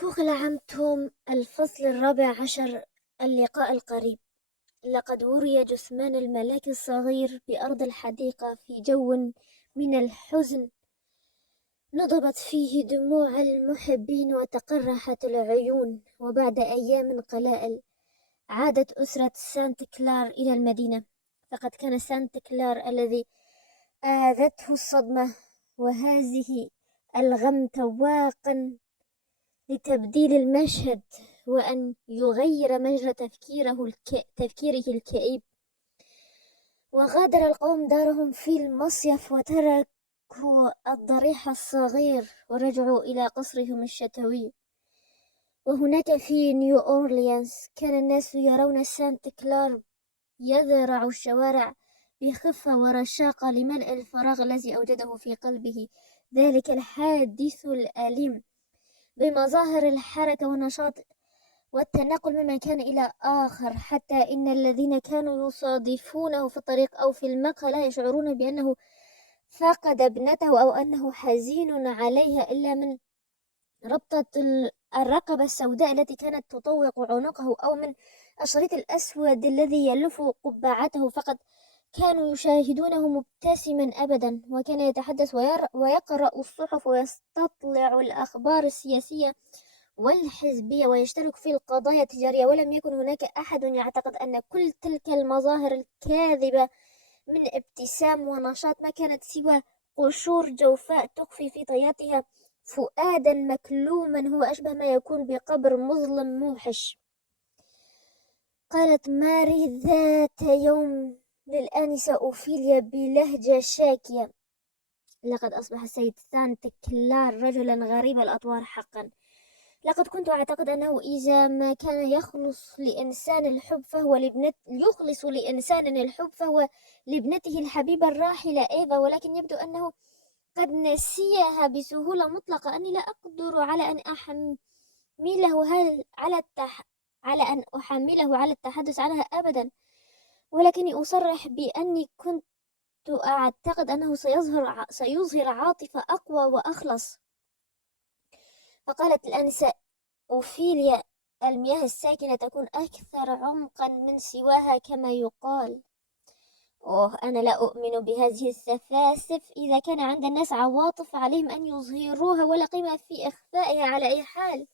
كوخ العم توم الفصل الرابع عشر. اللقاء القريب. لقد وري جثمان الملاك الصغير بأرض الحديقة في جو من الحزن، نضبت فيه دموع المحبين وتقرحت العيون. وبعد أيام قلائل عادت أسرة سانت كلار إلى المدينة، فقد كان سانت كلار الذي آذته الصدمة وهذه الغم تواقا لتبديل المشهد وأن يغير مجرى تفكيره الكئيب. وغادر القوم دارهم في المصيف وتركوا الضريح الصغير ورجعوا إلى قصرهم الشتوي. وهناك في نيو أورليانز كان الناس يرون سانت كلار يذرع الشوارع بخفة ورشاقة لملء الفراغ الذي أوجده في قلبه ذلك الحادث الأليم، بمظاهر الحركة والنشاط والتنقل من مكان إلى آخر، حتى إن الذين كانوا يصادفونه في الطريق أو في المقهى لا يشعرون بأنه فقد ابنته أو أنه حزين عليها إلا من ربطة الرقبة السوداء التي كانت تطوق عنقه، أو من الشريط الأسود الذي يلف قبعته فقط. كانوا يشاهدونه مبتسما أبدا، وكان يتحدث ويقرأ الصحف ويستطلع الأخبار السياسية والحزبية ويشترك في القضايا التجارية. ولم يكن هناك أحد يعتقد أن كل تلك المظاهر الكاذبة من ابتسام ونشاط ما كانت سوى قشور جوفاء تخفي في طياتها فؤادا مكلوما هو أشبه ما يكون بقبر مظلم موحش. قالت ماري ذات يوم للآنسة أوفيليا بلهجة شاكية: لقد أصبح السيد سانت كلار رجلا غريب الأطوار حقا. لقد كنت أعتقد أنه إذا ما كان يخلص لإنسان الحب فهو لابنته الحبيبة الراحلة إيفا، ولكن يبدو أنه قد نسيها بسهولة مطلقة. أني لا أقدر على أن أحمله على التحدث عنها أبدا، ولكني أصرح بأني كنت أعتقد أنه سيظهر عاطفة أقوى وأخلص. فقالت الآنسة أوفيليا: المياه الساكنة تكون أكثر عمقا من سواها كما يقال. أنا لا أؤمن بهذه السفاسف. إذا كان عند الناس عواطف عليهم أن يظهروها، ولا قيمة في إخفائها على أي حال.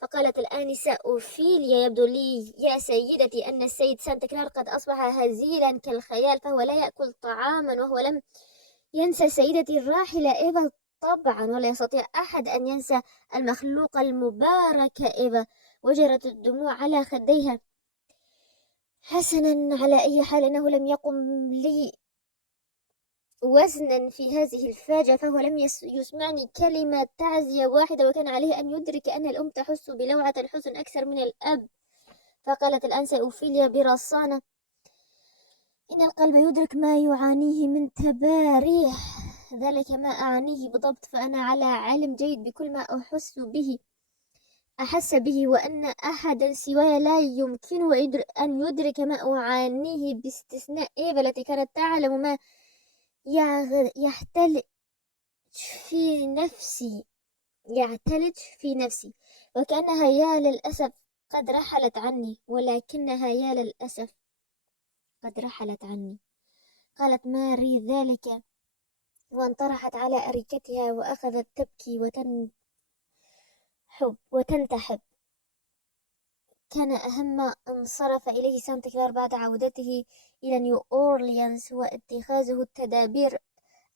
فقالت الآنسة أوفيليا: يبدو لي يا سيدتي أن السيد سانت كلار قد أصبح هزيلا كالخيال، فهو لا يأكل طعاما، وهو لم ينسى سيدتي الراحلة إيفا طبعا، ولا يستطيع أحد أن ينسى المخلوق المبارك إيفا. وجرت الدموع على خديها. حسنا، على أي حال إنه لم يقم لي وزنا في هذه الفاجعة، فهو لم يسمعني كلمة تعزية واحدة، وكان عليه أن يدرك أن الأم تحس بلوعة الحزن أكثر من الأب. فقالت الأنسة أوفيليا برصانة: إن القلب يدرك ما يعانيه من تباريح، ذلك ما أعنيه بالضبط، فأنا على علم جيد بكل ما أحس به، وأن أحدا سواي لا يمكنه أن يدرك ما أعانيه، باستثناء إيفا التي كانت تعلم ما يعتلج في نفسي، وكأنها يا للأسف قد رحلت عني، ولكنها يا للأسف قد رحلت عني. قالت ماري ذلك وانطرحت على أريكتها وأخذت تبكي وتنتحب. كان أهم ما انصرف إليه سانت كلار بعد عودته إلى نيو أورليانز هو اتخاذه التدابير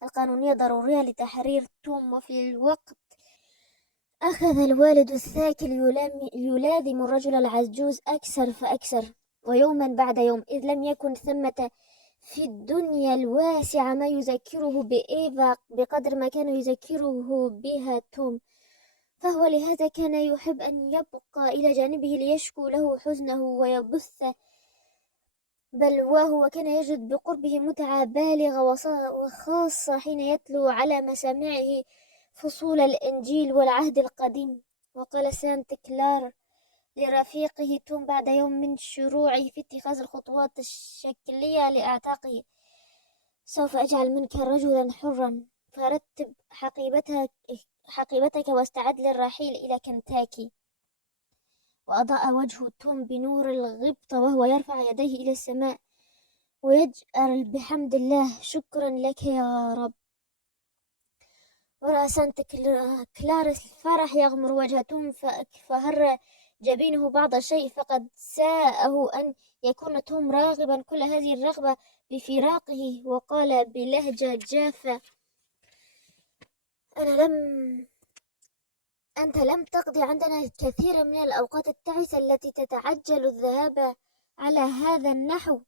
القانونية ضرورية لتحرير توم. وفي الوقت أخذ الوالد الثاكل يلاذم الرجل العجوز أكثر فأكثر، ويوما بعد يوم، إذ لم يكن ثمة في الدنيا الواسعة ما يذكره بإيفا بقدر ما كان يذكره بها توم. فهو لهذا كان يحب أن يبقى إلى جانبه ليشكو له حزنه ويبث بلواه، وكان يجد بقربه متعة بالغة وخاصة حين يتلو على مسامعه فصول الإنجيل والعهد القديم. وقال سانت كلار لرفيقه توم بعد يوم من شروعه في اتخاذ الخطوات الشكلية لإعتاقه: سوف أجعل منك رجلا حرا. فرتب حقيبتك واستعد للرحيل إلى كنتاكي. وأضاء وجه توم بنور الغبطة وهو يرفع يديه إلى السماء ويجأر بحمد الله. شكرا لك يا رب. ورأى سانت كلارس الفرح يغمر وجه توم فهر جبينه بعض الشيء، فقد ساءه أن يكون توم راغبا كل هذه الرغبة بفراقه، وقال بلهجة جافة: أنت لم تقضي عندنا الكثير من الأوقات التعيسة التي تتعجل الذهاب على هذا النحو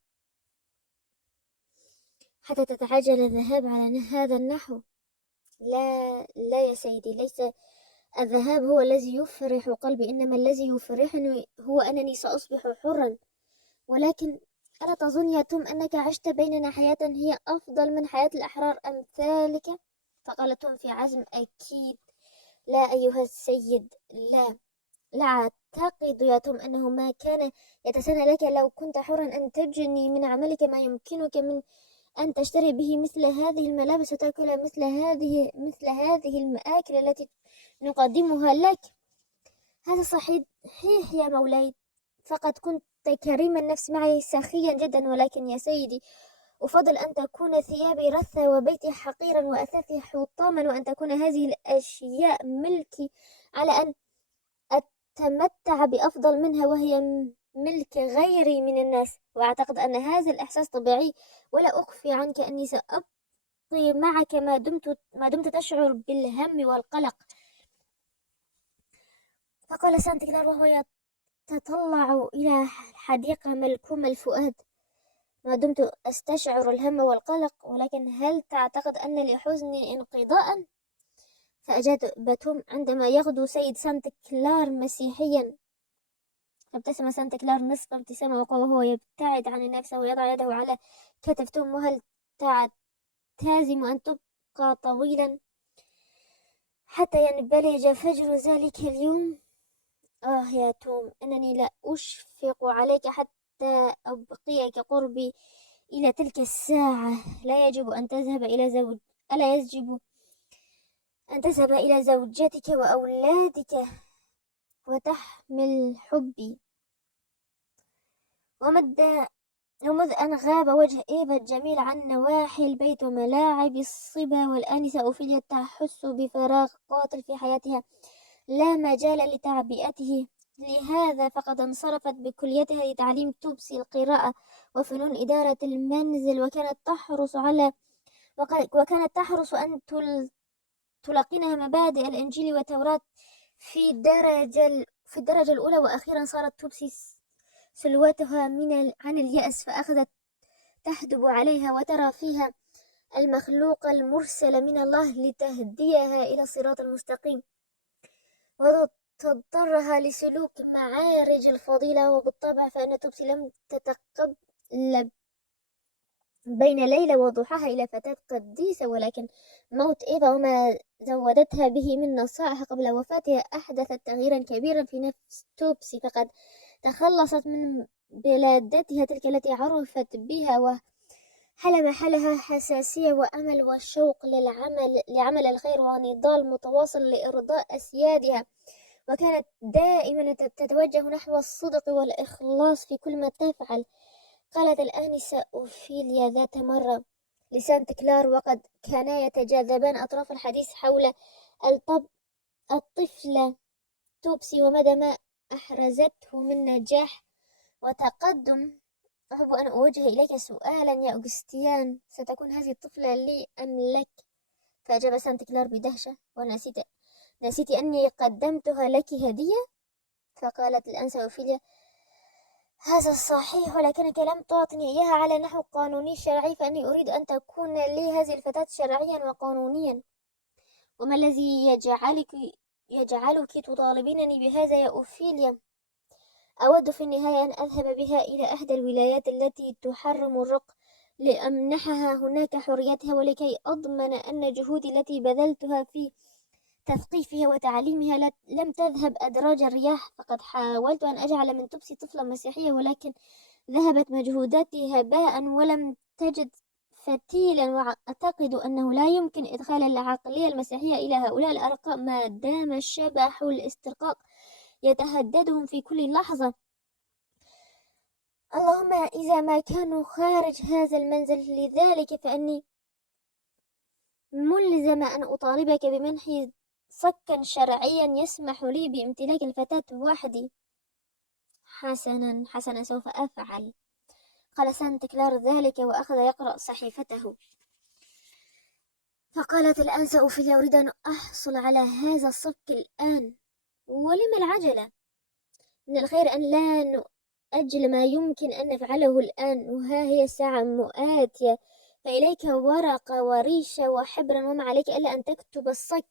حتى تتعجل الذهاب على هذا النحو. لا لا يا سيدي، ليس الذهاب هو الذي يفرح قلبي، إنما الذي يفرحني هو أنني سأصبح حرا. ولكن ألا تظن يا توم أنك عشت بيننا حياة هي أفضل من حياة الأحرار أمثالك؟ فقال توم في عزم: أكيد لا أيها السيد، لا أعتقد يا توم أنه ما كان يتسنى لك لو كنت حرا أن تجني من عملك ما يمكنك من أن تشتري به مثل هذه الملابس وتأكل مثل هذه المآكل التي نقدمها لك. هذا صحيح يا مولاي، فقد كنت كريم النفس معي سخيا جدا، ولكن يا سيدي أفضل أن تكون ثيابي رثة وبيتي حقيرا وأثاثي حطاما، وأن تكون هذه الأشياء ملكي على أن أتمتع بأفضل منها وهي ملك غيري من الناس. وأعتقد أن هذا الإحساس طبيعي، ولا أخفي عنك أني سأبقي معك ما دمت تشعر بالهم والقلق. فقال سانت كلار وهو يتطلع إلى الحديقة ملكوم الفؤاد: ما دمت أستشعر الهم والقلق، ولكن هل تعتقد أن لحزني انقضاء؟ فأجاب بتوم: عندما يغدو سيد سانت كلار مسيحيا. ابتسم سانت كلار نصف ابتسامة وهو يبتعد عن النفس ويضع يده على كتف توم: وهل تعتزم أن تبقى طويلا حتى ينبلج فجر ذلك اليوم؟ يا توم، إنني لا أشفق عليك حتى أبقيك قربي إلى تلك الساعة. ألا يجب أن تذهب إلى زوجتك وأولادك وتحمل حبي. ومذ أن غاب وجه إيفا الجميل عن نواحي البيت وملاعب الصبا، والآنسة أوفيليا تحس بفراغ قاتل في حياتها لا مجال لتعبئته، لهذا فقد انصرفت بكليتها لتعليم توبسي القراءة وفنون إدارة المنزل، وكانت تحرص أن تلقنها مبادئ الإنجيل والتوراة في الدرجة الأولى. وأخيرا صارت توبسي سلوتها عن اليأس، فأخذت تحدب عليها وترى فيها المخلوق المرسل من الله لتهديها إلى الصراط المستقيم وتضطرها لسلوك معارج الفضيلة. وبالطبع فإن توبسي لم تتقلب بين ليلة وضحاها إلى فتاة قديسة، ولكن موت إيفا وما زودتها به من نصائح قبل وفاتها أحدثت تغييرا كبيرا في نفس توبسي، فقد تخلصت من بلادتها تلك التي عرفت بها وحل محلها حساسية وأمل وشوق لعمل الخير ونضال متواصل لإرضاء أسيادها، وكانت دائما تتوجه نحو الصدق والإخلاص في كل ما تفعل. قالت الآنسة أوفيليا ذات مرة لسانت كلار وقد كانا يتجاذبان أطراف الحديث حول الطفلة توبسي ومدى ما أحرزته من نجاح وتقدم: أحب أن أوجه إليك سؤالا يا أوغستيان، ستكون هذه الطفلة لي أم لك؟ فأجاب سانت كلار بدهشة: نسيت أني قدمتها لك هدية؟ فقالت الأنسة أوفيليا: هذا صحيح، ولكنك لم تعطني إياها على نحو قانوني شرعي، فأني أريد أن تكون لي هذه الفتاة شرعيا وقانونيا. وما الذي يجعلك تطالبينني بهذا يا أوفيليا؟ أود في النهاية أن أذهب بها إلى إحدى الولايات التي تحرم الرق لأمنحها هناك حريتها، ولكي أضمن أن جهودي التي بذلتها في تثقيفها وتعليمها لم تذهب أدراج الرياح. فقد حاولت أن أجعل من توبسي طفلة مسيحية، ولكن ذهبت مجهوداتي هباء ولم تجد فتيلا، وأعتقد أنه لا يمكن إدخال العقلية المسيحية إلى هؤلاء الأرقام ما دام شبح الاسترقاق يتهددهم في كل لحظة. اللهم إذا ما كانوا خارج هذا المنزل، لذلك فإني ملزمة أن أطالبك بمنح صكا شرعيا يسمح لي بامتلاك الفتاة وحدي. حسنا حسنا، سوف أفعل. قال سانت كلار ذلك وأخذ يقرأ صحيفته. فقالت الآن سأوفيليا أريد أن أحصل على هذا الصك الآن. ولم العجلة؟ من الخير أن لا نؤجل ما يمكن أن نفعله الآن، وها هي الساعة مؤاتية، فإليك ورقة وريشة وحبرا، وما عليك إلا أن تكتب الصك.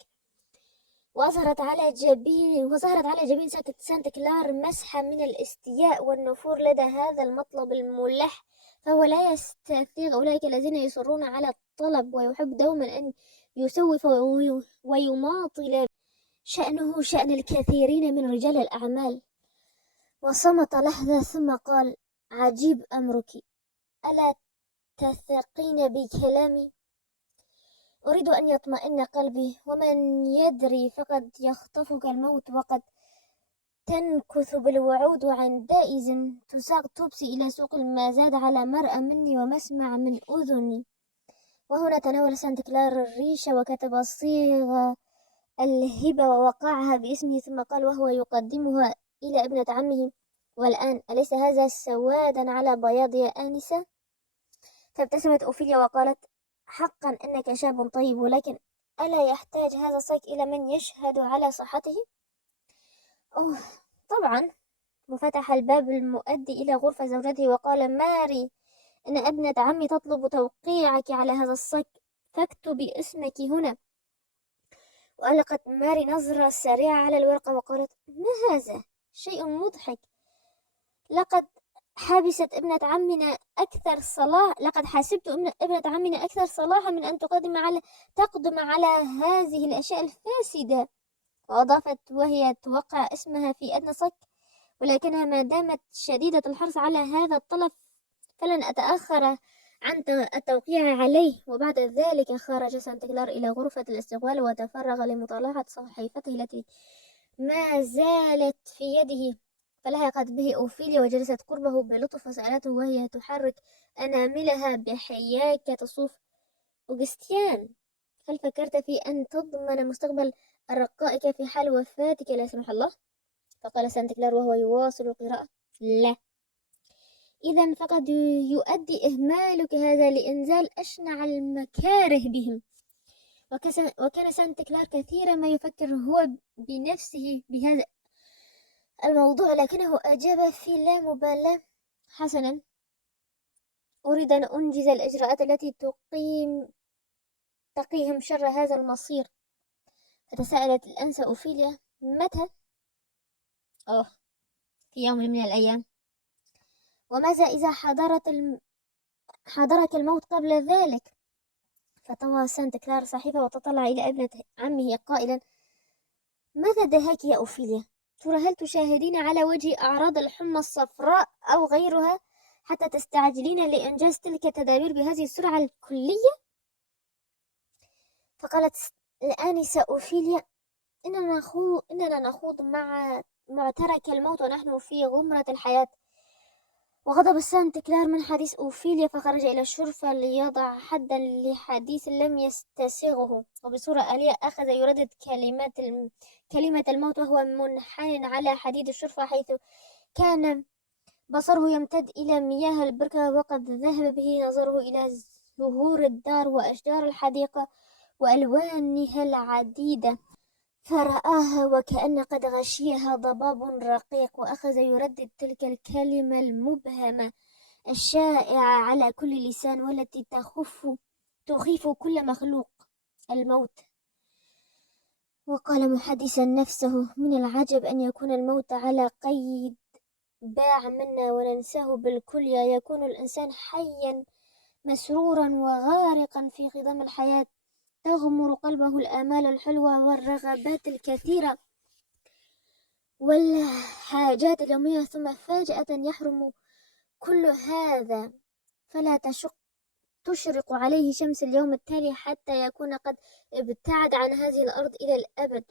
وظهرت على جبين سانت كلار مسحة من الاستياء والنفور لدى هذا المطلب الملح، فهو لا يستثيغ أولئك الذين يصرون على الطلب، ويحب دوما أن يسوف ويماطل شأنه شأن الكثيرين من رجال الأعمال. وصمت لحظة ثم قال: عجيب أمرك، ألا تثقين بكلامي؟ أريد أن يطمئن قلبي، ومن يدري فقد يخطفك الموت وقد تنكث بالوعود، وعندئذ تساق توبسي إلى سوق المازاد على مرأى مني ومسمع من أذني. وهنا تناول سانت كلار الريشة وكتب صيغة الهبة ووقعها باسمه، ثم قال وهو يقدمها إلى ابنة عمه: والآن أليس هذا سوادا على بياض يا آنسة؟ فابتسمت أوفيليا وقالت: حقا إنك شاب طيب، ولكن ألا يحتاج هذا الصك إلى من يشهد على صحته؟ أوه طبعا. وفتح الباب المؤدي إلى غرفة زوجته وقال: ماري، إن ابنة عمي تطلب توقيعك على هذا الصك، فاكتبي اسمك هنا. وألقت ماري نظرة سريعة على الورقة وقالت: ما هذا؟ شيء مضحك. لقد حبست ابنة عمنا أكثر صلاح لقد حسبت ابنة عمنا أكثر صلاحا من أن تقدم على هذه الأشياء الفاسدة. وأضافت وهي توقع اسمها في أدنى صك: ولكنها ما دامت شديدة الحرص على هذا الطلب فلن أتأخر عن التوقيع عليه. وبعد ذلك خرج سانت كلار إلى غرفة الاستقبال وتفرغ لمطالعة صحيفته التي ما زالت في يده، فلحقت به أوفيليا وجلست قربه بلطف وسألته وهي تحرك أناملها بحياكة الصوف: أوغستيان، هل فكرت في أن تضمن مستقبل رقائك في حال وفاتك لا سمح الله؟ فقال سانت كلار وهو يواصل القراءة: لا. إذا فقد يؤدي إهمالك هذا لإنزال أشنع المكاره بهم. وكان سانت كلار كثيرا ما يفكر هو بنفسه بهذا الموضوع، لكنه أجاب في لا مبالاة: حسنا، أريد أن أنجز الإجراءات التي تقيهم شر هذا المصير. فتساءلت الأنسة أوفيليا: متى؟ في يوم من الأيام. وماذا إذا حضرك الموت قبل ذلك؟ فطوى سانت كلار صحيفة وتطلع إلى ابنة عمه قائلا: ماذا دهاك يا أوفيليا؟ ترى هل تشاهدين على وجهي أعراض الحمى الصفراء أو غيرها حتى تستعجلين لإنجاز تلك التدابير بهذه السرعة الكلية؟ فقالت الآنسة أوفيليا: إننا نخوض مع معترك الموت ونحن في غمرة الحياة. وغضب سانت كلار من حديث أوفيليا، فخرج إلى الشرفة ليضع حدا لحديث لم يستسغه، وبصورة آلية أخذ يردد كلمة الموت وهو منحن على حديد الشرفة، حيث كان بصره يمتد إلى مياه البركة، وقد ذهب به نظره إلى زهور الدار وأشجار الحديقة وألوانها العديدة، فرآها وكأن قد غشيها ضباب رقيق، وأخذ يردد تلك الكلمة المبهمة الشائعة على كل لسان والتي تخيف كل مخلوق: الموت. وقال محدثا نفسه: من العجب أن يكون الموت على قيد باع منا وننساه بالكلية. يكون الإنسان حيا مسرورا وغارقا في خضم الحياة، تغمر قلبه الآمال الحلوة والرغبات الكثيرة والحاجات اليومية، ثم فجأة يحرم كل هذا. فلا تشك تشرق عليه شمس اليوم التالي حتى يكون قد ابتعد عن هذه الأرض إلى الأبد.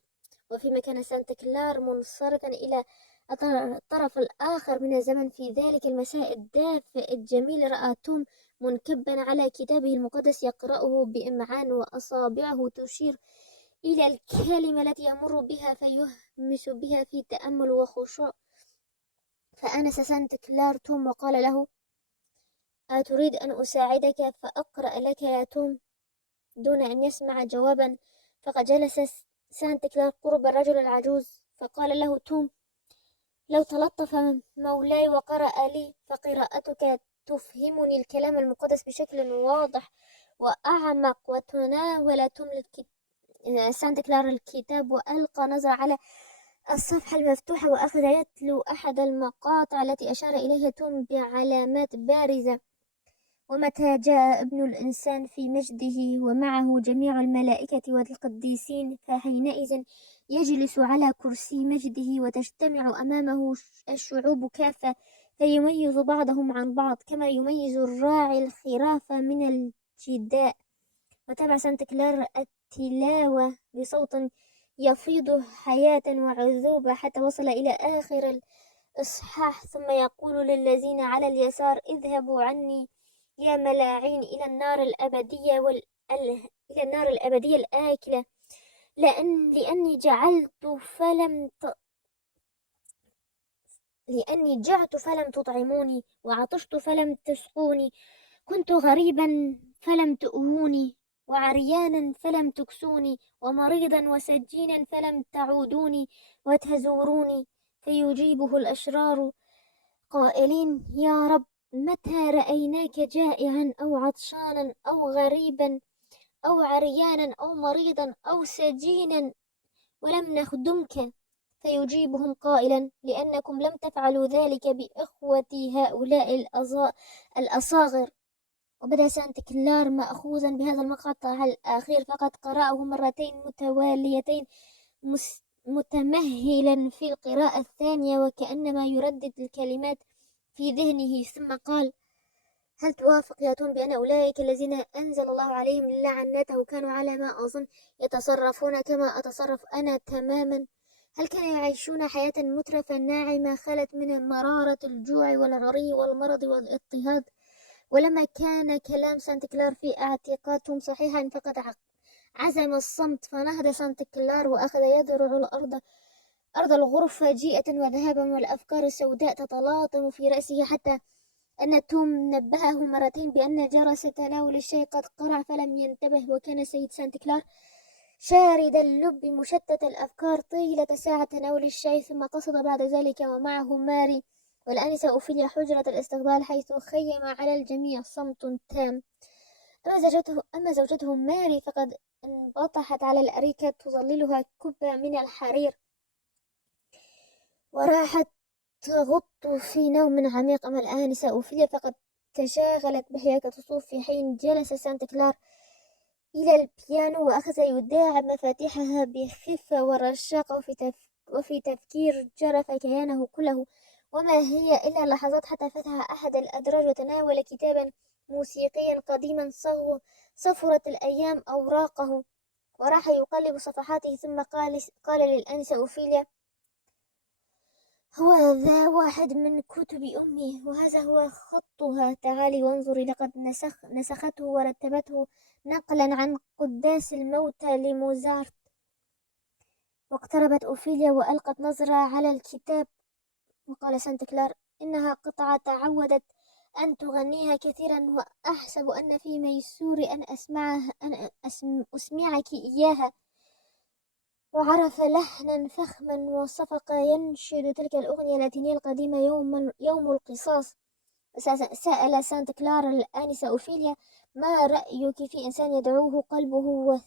وفيما كان سانتا كلار منصرفا إلى الطرف الآخر من الزمن في ذلك المساء الدافئ الجميل، رأى توم منكبا على كتابه المقدس يقرأه بإمعان، وأصابعه تشير إلى الكلمة التي يمر بها فيهمس بها في تأمل وخشوع. فأنس سانت كلار توم وقال له: أتريد أن أساعدك فأقرأ لك يا توم؟ دون أن يسمع جوابا، فقد جلس سانت كلار قرب الرجل العجوز، فقال له توم: لو تلطف مولاي وقرأ لي، فقراءتك تفهمني الكلام المقدس بشكل واضح وأعمق. وتناول توم سانت كلار الكتاب وألقى نظرة على الصفحة المفتوحة، وأخذ يتلو أحد المقاطع التي أشار إليها توم بعلامات بارزة: ومتى جاء ابن الإنسان في مجده ومعه جميع الملائكة والقديسين، فحينئذ يجلس على كرسي مجده، وتجتمع أمامه الشعوب كافة، فيميز بعضهم عن بعض كما يميز الراعي الخراف من الجداء. وتابع سانت كلار التلاوة بصوت يفيض حياة وعذوبة حتى وصل إلى آخر الإصحاح، ثم يقول للذين على اليسار: اذهبوا عني يا ملاعين إلى النار الأبدية إلى النار الأبدية الآكلة، لأني جعت فلم تطعموني، وعطشت فلم تسقوني، كنت غريبا فلم تؤووني، وعريانا فلم تكسوني، ومريضا وسجينا فلم تعودوني وتزوروني. فيجيبه الأشرار قائلين: يا رب، متى رأيناك جائعا أو عطشانا أو غريبا أو عريانا أو مريضا أو سجينا ولم نخدمك؟ فيجيبهم قائلا: لأنكم لم تفعلوا ذلك بإخوتي هؤلاء الأصاغر. وبدأ سانت كلار مأخوذا بهذا المقطع الأخير، فقد قرأه مرتين متواليتين متمهلا في القراءة الثانية، وكأنما يردد الكلمات في ذهنه، ثم قال: هل توافق يا توم بأن أولئك الذين أنزل الله عليهم لعنته كانوا على ما أظن يتصرفون كما أتصرف أنا تماما؟ هل كانوا يعيشون حياة مترفة ناعمة خلت من مرارة الجوع والعري والمرض والاضطهاد؟ ولما كان كلام سانت كلار في اعتقادهم صحيحا، فقد عزم الصمت، فنهض سانت كلار وأخذ يذرع أرض الغرفة جيئة وذهابا، والأفكار السوداء تتلاطم في رأسه، حتى أن توم نبهه مرتين بأن جرس تناول الشاي قد قرع، فلم ينتبه. وكان سيد سانت كلار شارد اللب مشتت الأفكار طيلة ساعة تناول الشاي، ثم قصد بعد ذلك ومعه ماري والآنسة أوفيليا حجرة الاستقبال، حيث خيم على الجميع صمت تام. أما زوجته ماري فقد انبطحت على الأريكة تظللها كبة من الحرير، وراحت تغط في نوم عميق. أما الآنسة أوفيليا فقد تشاغلت بحياكة الصوف، في حين جلس سانت كلار إلى البيانو وأخذ يداعب مفاتيحها بخفة ورشاقة، وفي تفكير جرف كيانه كله. وما هي إلا لحظات حتى فتح أحد الأدراج وتناول كتابا موسيقيا قديما صفرت الأيام أوراقه، وراح يقلب صفحاته، ثم قال للأنسة أوفيليا: هو ذا واحد من كتب أمي، وهذا هو خطها، تعالي وانظري، لقد نسخته ورتبته نقلا عن قداس الموتى لموزارت. واقتربت أوفيليا وألقت نظرة على الكتاب، وقال سانت كلار: إنها قطعة تعودت أن تغنيها كثيرا، وأحسب أن في ميسوري أن أسمعك إياها. وعرف لحنا فخما وصفق ينشد تلك الأغنية اللاتينية القديمة: يوم القصاص. سأل سانت كلار الآنسة أوفيليا: ما رأيك في إنسان يدعوه قلبه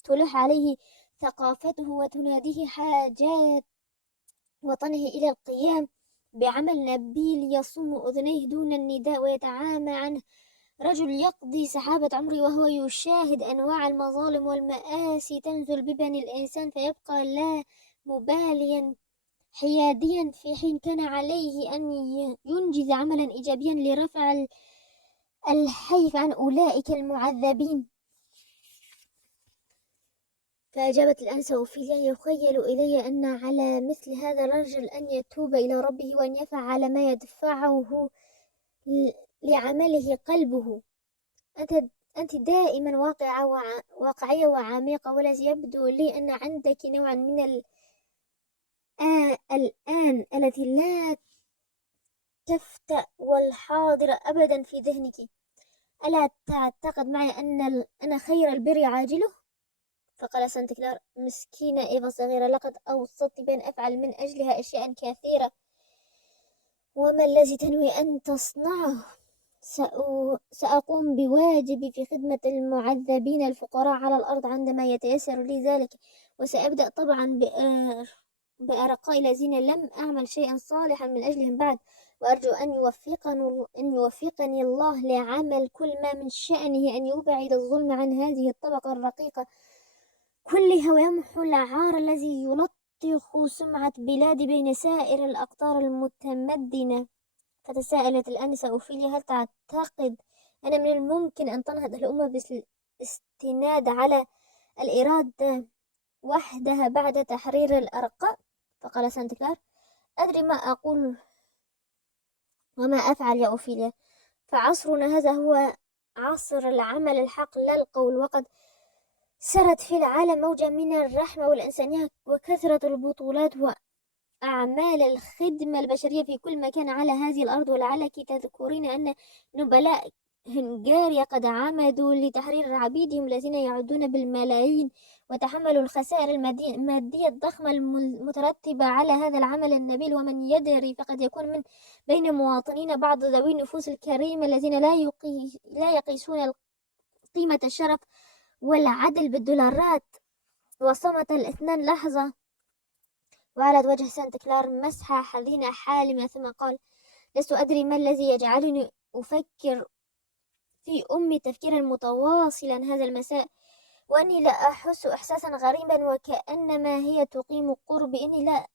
وتلح عليه ثقافته وتناديه حاجات وطنه إلى القيام بعمل نبيل يصم أذنيه دون النداء ويتعامى عنه؟ رجل يقضي سحابة عمره وهو يشاهد أنواع المظالم والمآسي تنزل ببني الإنسان، فيبقى لا مباليا حياديا، في حين كان عليه أن ينجز عملا إيجابيا لرفع الحيف عن أولئك المعذبين. فأجابت الآنسة أوفيليا: يخيل إلي أن على مثل هذا الرجل أن يتوب إلى ربه وأن يفعل ما يدفعه لعمله قلبه. أنت دائما واقعية وعميقة، والذي يبدو لي أن عندك نوعا من الآن التي لا تفتأ والحاضر أبدا في ذهنك. ألا تعتقد معي أن خير البر عاجله؟ فقال سانت كلار: مسكينة إيفا صغيرة، لقد أوصت بأن أفعل من أجلها أشياء كثيرة. وما الذي تنوي أن تصنعه؟ سأقوم بواجبي في خدمة المعذبين الفقراء على الأرض عندما يتيسر لي ذلك، وسأبدأ طبعا بأرقاء الذين لم أعمل شيئا صالحا من أجلهم بعد، وأرجو أن يوفقني الله لعمل كل ما من شأنه أن يبعد الظلم عن هذه الطبقة الرقيقة كلها، ويمحو العار الذي يلطخ سمعة بلادي بين سائر الأقطار المتمدنة. فتساءلت الآنسة أوفيليا: هل تعتقد أن من الممكن أن تنهض الأمة بالاستناد على الإرادة وحدها بعد تحرير الأرقاء؟ فقال سانت كلار: أدري ما أقول وما أفعل يا أوفيليا، فعصرنا هذا هو عصر العمل الحق لا القول، وقد سرت في العالم موجة من الرحمة والإنسانية وكثرة البطولات وأعمال الخدمة البشرية في كل مكان على هذه الأرض. ولعلك تذكرين أن نبلاء هنغاريا قد عمدوا لتحرير عبيدهم الذين يعدون بالملايين، وتحملوا الخسائر المادية الضخمة المترتبة على هذا العمل النبيل. ومن يدري فقد يكون من بين مواطنين بعض ذوي النفوس الكريمة الذين لا يقيسون قيمة الشرف والعدل بالدولارات. وصمت الاثنان لحظة، وعلى وجه سانت كلار مسحة حزينة حالمة، ثم قال: لست أدري ما الذي يجعلني أفكر في أمي تفكيرا متواصلا هذا المساء، وأني لا أحس إحساسا غريبا وكأنما هي تقيم قربي. إني لا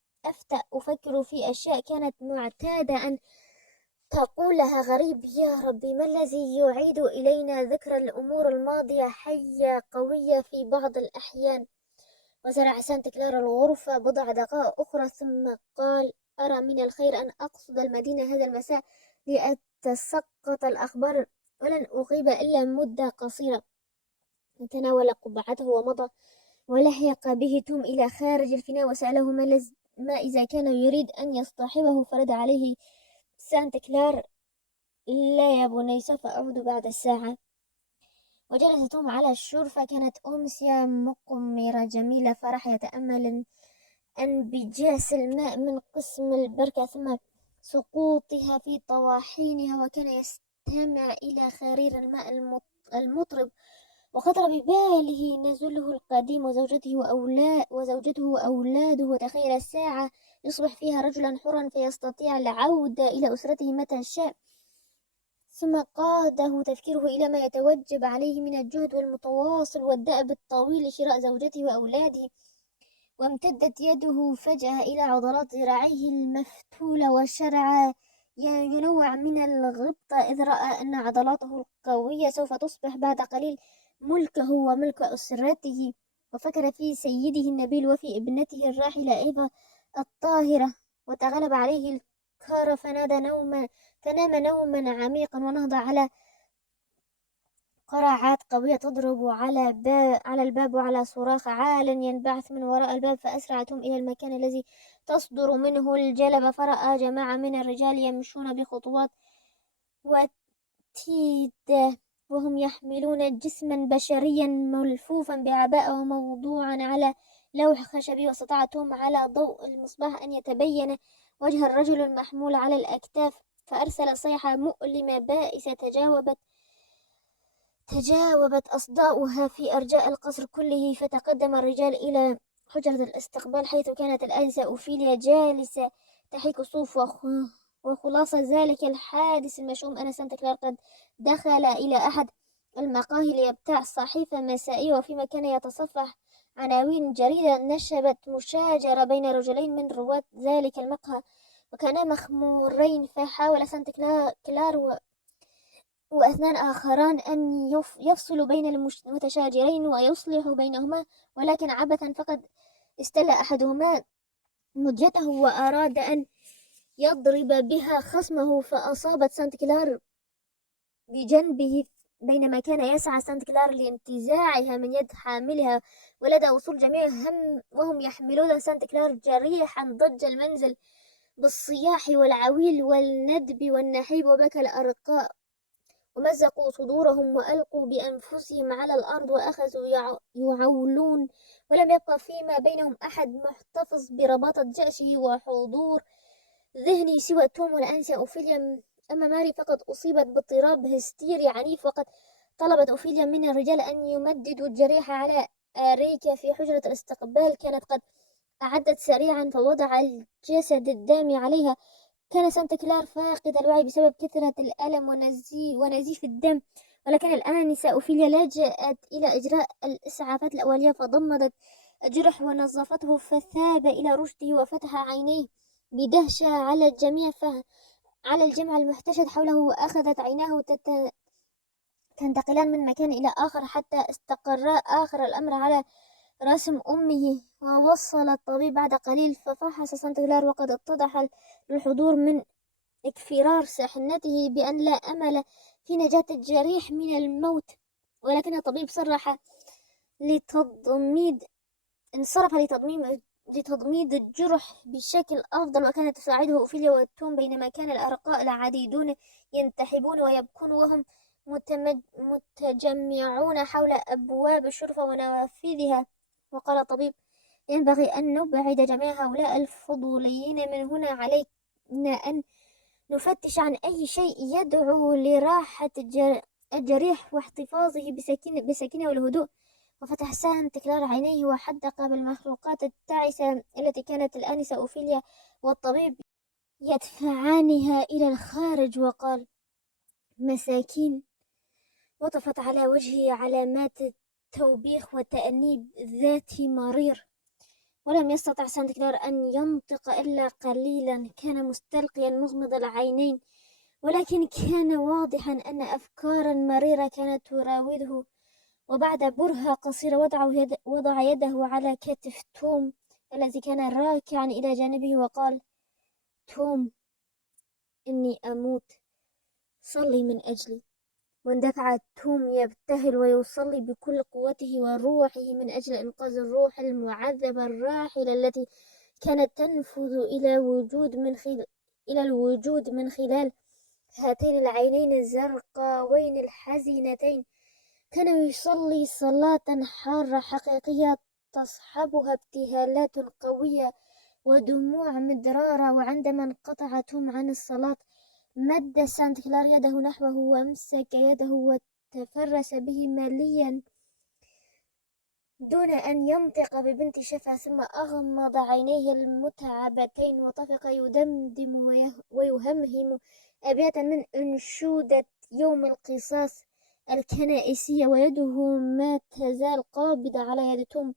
أفكر في أشياء كانت معتادة أن تقولها. غريب يا ربي، ما الذي يعيد إلينا ذكر الأمور الماضية حية قوية في بعض الأحيان؟ وزرع سانت كلار الغرفة بضع دقائق أخرى، ثم قال: أرى من الخير أن أقصد المدينة هذا المساء لأتسقط الأخبار، ولن أغيب إلا مدة قصيرة. تناول قبعته ومضى، ولحق به توم إلى خارج الفناء وسأله ما إذا كان يريد أن يصطحبه. فرد عليه سانت كلار: لا يا بني، سوف أعود بعد الساعة. وجلس توم على الشرفة. كانت أمسية مقمرة جميلة. فرح يتأمل انبجاس الماء من قسم البركة ثم سقوطها في طواحينها، وكان يستمع إلى خرير الماء المطرب. وخطر بباله نزله القديم وزوجته وأولاده، وتخيل الساعة يصبح فيها رجلا حرا فيستطيع العودة إلى أسرته متى شاء. ثم قاده تفكيره إلى ما يتوجب عليه من الجهد والمتواصل والدأب الطويل لشراء زوجته وأولاده. وامتدت يده فجأة إلى عضلات ذراعيه المفتولة، وشرع ينوع من الغبطة إذ رأى أن عضلاته القوية سوف تصبح بعد قليل ملكه وملك أسرته. وفكر في سيده النبيل وفي ابنته الراحلة إيفا الطاهرة، وتغلب عليه الكار فنام نوما عميقا، ونهض على قرعات قوية تضرب على الباب، وعلى صراخ عال ينبعث من وراء الباب. فأسرع توم إلى المكان الذي تصدر منه الجلبة، فرأى جماعة من الرجال يمشون بخطوات وتيدة، وهم يحملون جسما بشريا ملفوفا بعباءة وموضوعا على لوح خشبي. واستطاع توم على ضوء المصباح أن يتبين وجه الرجل المحمول على الأكتاف، فأرسل صيحة مؤلمة بائسة تجاوبت أصداؤها في أرجاء القصر كله. فتقدم الرجال إلى حجرة الاستقبال، حيث كانت الآنسة أوفيليا جالسة تحك صوف. وخلاصة ذلك الحادث المشؤوم أن سانت كلار قد دخل إلى أحد المقاهي ليبتاع صحيفة مسائية، وفيما كان يتصفح عناوين جريدة نشبت مشاجرة بين رجلين من رواة ذلك المقهى، وكانا مخمورين. فحاول سانت كلار وأثنان آخران أن يفصل بين المتشاجرين ويصلح بينهما، ولكن عبثا فقد استل أحدهما مدجته وأراد أن يضرب بها خصمه، فأصابت سانت كلار بجنبه بينما كان يسعى سانت كلار لانتزاعها من يد حاملها. ولدى وصول جميعهم وهم يحملون سانت كلار جريحا ضج المنزل بالصياح والعويل والندب والنحيب، وبكى الأرقاء ومزقوا صدورهم وألقوا بأنفسهم على الأرض وأخذوا يعولون، ولم يبق فيما بينهم أحد محتفظ برباطة جأشه وحضور ذهني سوى توم والأنسة أوفيليا. أما ماري فقد أصيبت باضطراب هستيري عنيف، وقد طلبت أوفيليا من الرجال أن يمددوا الجريحة على أريكا في حجرة الاستقبال. كانت قد أعدت سريعا فوضع الجسد الدامي عليها. كان سانت كلار فاقد الوعي بسبب كثرة الألم ونزيف الدم، ولكن الآنسة أوفيليا لجأت إلى إجراء الإسعافات الأولية، فضمدت الجرح ونظفته فثاب إلى رشده وفتح عينيه بدهشة على الجميع على الجمع المحتشد حوله، وأخذت عيناه تنتقلان من مكان إلى آخر حتى استقر آخر الأمر على رسم أمه. ووصل الطبيب بعد قليل ففحص سانت كلار، وقد اتضح للحضور من اكفرار ساحنته بأن لا أمل في نجاة الجريح من الموت، ولكن الطبيب لتضميد انصرف لتضميد الجرح بشكل أفضل. وكانت تساعده أوفيليا والتوم بينما كان الأرقاء العديدون ينتحبون ويبكون وهم متجمعون حول أبواب الشرفة ونوافذها. وقال الطبيب: ينبغي أن نبعد جميع هؤلاء الفضوليين من هنا. علينا أن نفتش عن أي شيء يدعو لراحة الجريح واحتفاظه بسكينة والهدوء. وفتح سانت كلار عينيه وحدق بالمخلوقات التعسة التي كانت الآنسة أوفيليا والطبيب يدفعانها إلى الخارج، وقال: مساكين. وطفت على وجهه علامات التوبيخ والتأنيب ذات مرير، ولم يستطع سانت كلار أن ينطق إلا قليلا. كان مستلقيا مغمض العينين، ولكن كان واضحا أن أفكارا مريرة كانت تراوده. وبعد برهة قصيرة وضع يده على كتف توم الذي كان راكعا إلى جانبه وقال: توم، إني أموت، صلي من أجلي. واندفع توم يبتهل ويصلي بكل قوته وروحه من أجل إنقاذ الروح المعذبة الراحلة التي كانت تنفذ إلى الوجود من خلال هاتين العينين الزرقاوين الحزينتين. كان يصلي صلاة حارة حقيقية تصحبها ابتهالات قوية ودموع مدرارة. وعندما انقطع توم عن الصلاة مد سانت كلار يده نحوه وامسك يده وتفرس به مليا دون أن ينطق ببنت شفة، ثم أغمض عينيه المتعبتين وطفق يدمدم ويهمهم أبياتا من أنشودة يوم القصاص الكنائسية، ويده ما تزال قابضة على يد توم.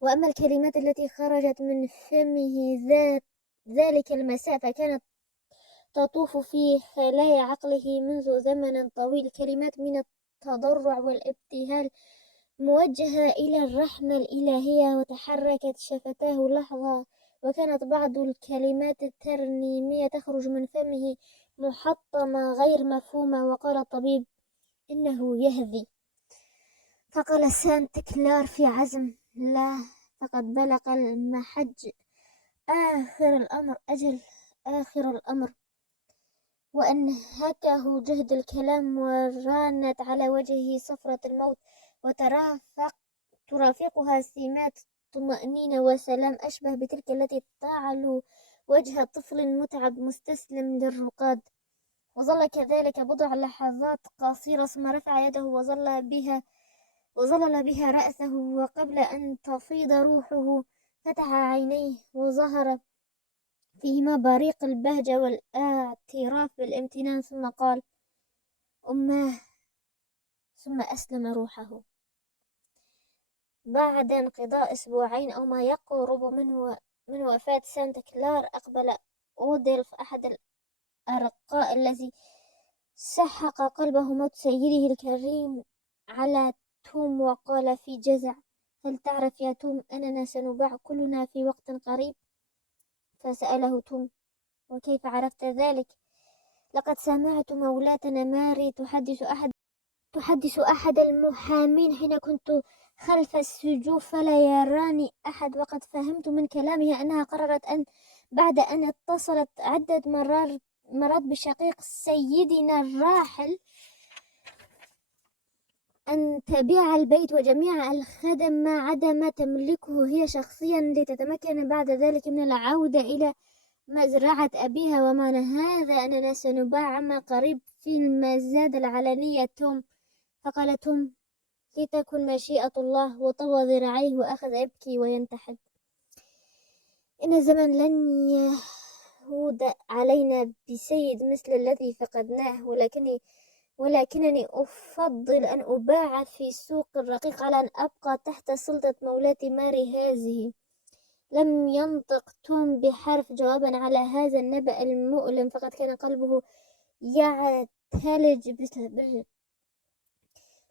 وأما الكلمات التي خرجت من فمه ذلك المساء فكانت تطوف في خلايا عقله منذ زمن طويل، كلمات من التضرع والابتهال موجهة إلى الرحمة الإلهية. وتحركت شفتاه لحظة، وكانت بعض الكلمات الترنيمية تخرج من فمه محطمة غير مفهومة. وقال الطبيب: إنه يهذي. فقال سانت كلار في عزم: لا، فقد بلغ المحج. آخر الأمر أجل، آخر الأمر. وأنهكه جهد الكلام، ورانت على وجهه صفرة الموت، ترافقها سمات طمأنينة وسلام أشبه بتلك التي تعلو وجه طفل متعب مستسلم للرقاد. وظل كذلك بضع لحظات قصيرة، ثم رفع يده وظلل بها رأسه، وقبل أن تفيض روحه فتح عينيه وظهر فيهما بريق البهجة والاعتراف بالامتنان، ثم قال: أماه. ثم أسلم روحه. بعد انقضاء أسبوعين أو ما يقرب من وفاة سانت كلار، أقبل أوديلف أحد الأرقاء الذي سحق قلبه موت سيده الكريم على توم وقال في جزع: هل تعرف يا توم أننا سنباع كلنا في وقت قريب؟ فسأله توم: وكيف عرفت ذلك؟ لقد سمعت مولاتنا ماري تحدث أحد المحامين حين كنت خلف السجوف فلا يراني أحد، وقد فهمت من كلامها أنها قررت أن بعد أن اتصلت عدة مرات بشقيق سيدنا الراحل أن تبيع البيت وجميع الخدم ما عدا ما تملكه هي شخصيا لتتمكن بعد ذلك من العودة إلى مزرعة أبيها. ومعنى هذا أننا سنباع عما قريب في المزاد العلنية توم. فقال توم: لتكن مشيئة الله، وطوى ذراعيه وأخذ يبكي وينتحب. إن الزمن لن يهود علينا بسيد مثل الذي فقدناه، ولكنني أفضل أن أباع في سوق الرقيق على أن أبقى تحت سلطة مولاتي ماري هذه. لم ينطق توم بحرف جوابا على هذا النبأ المؤلم، فقد كان قلبه يعتلج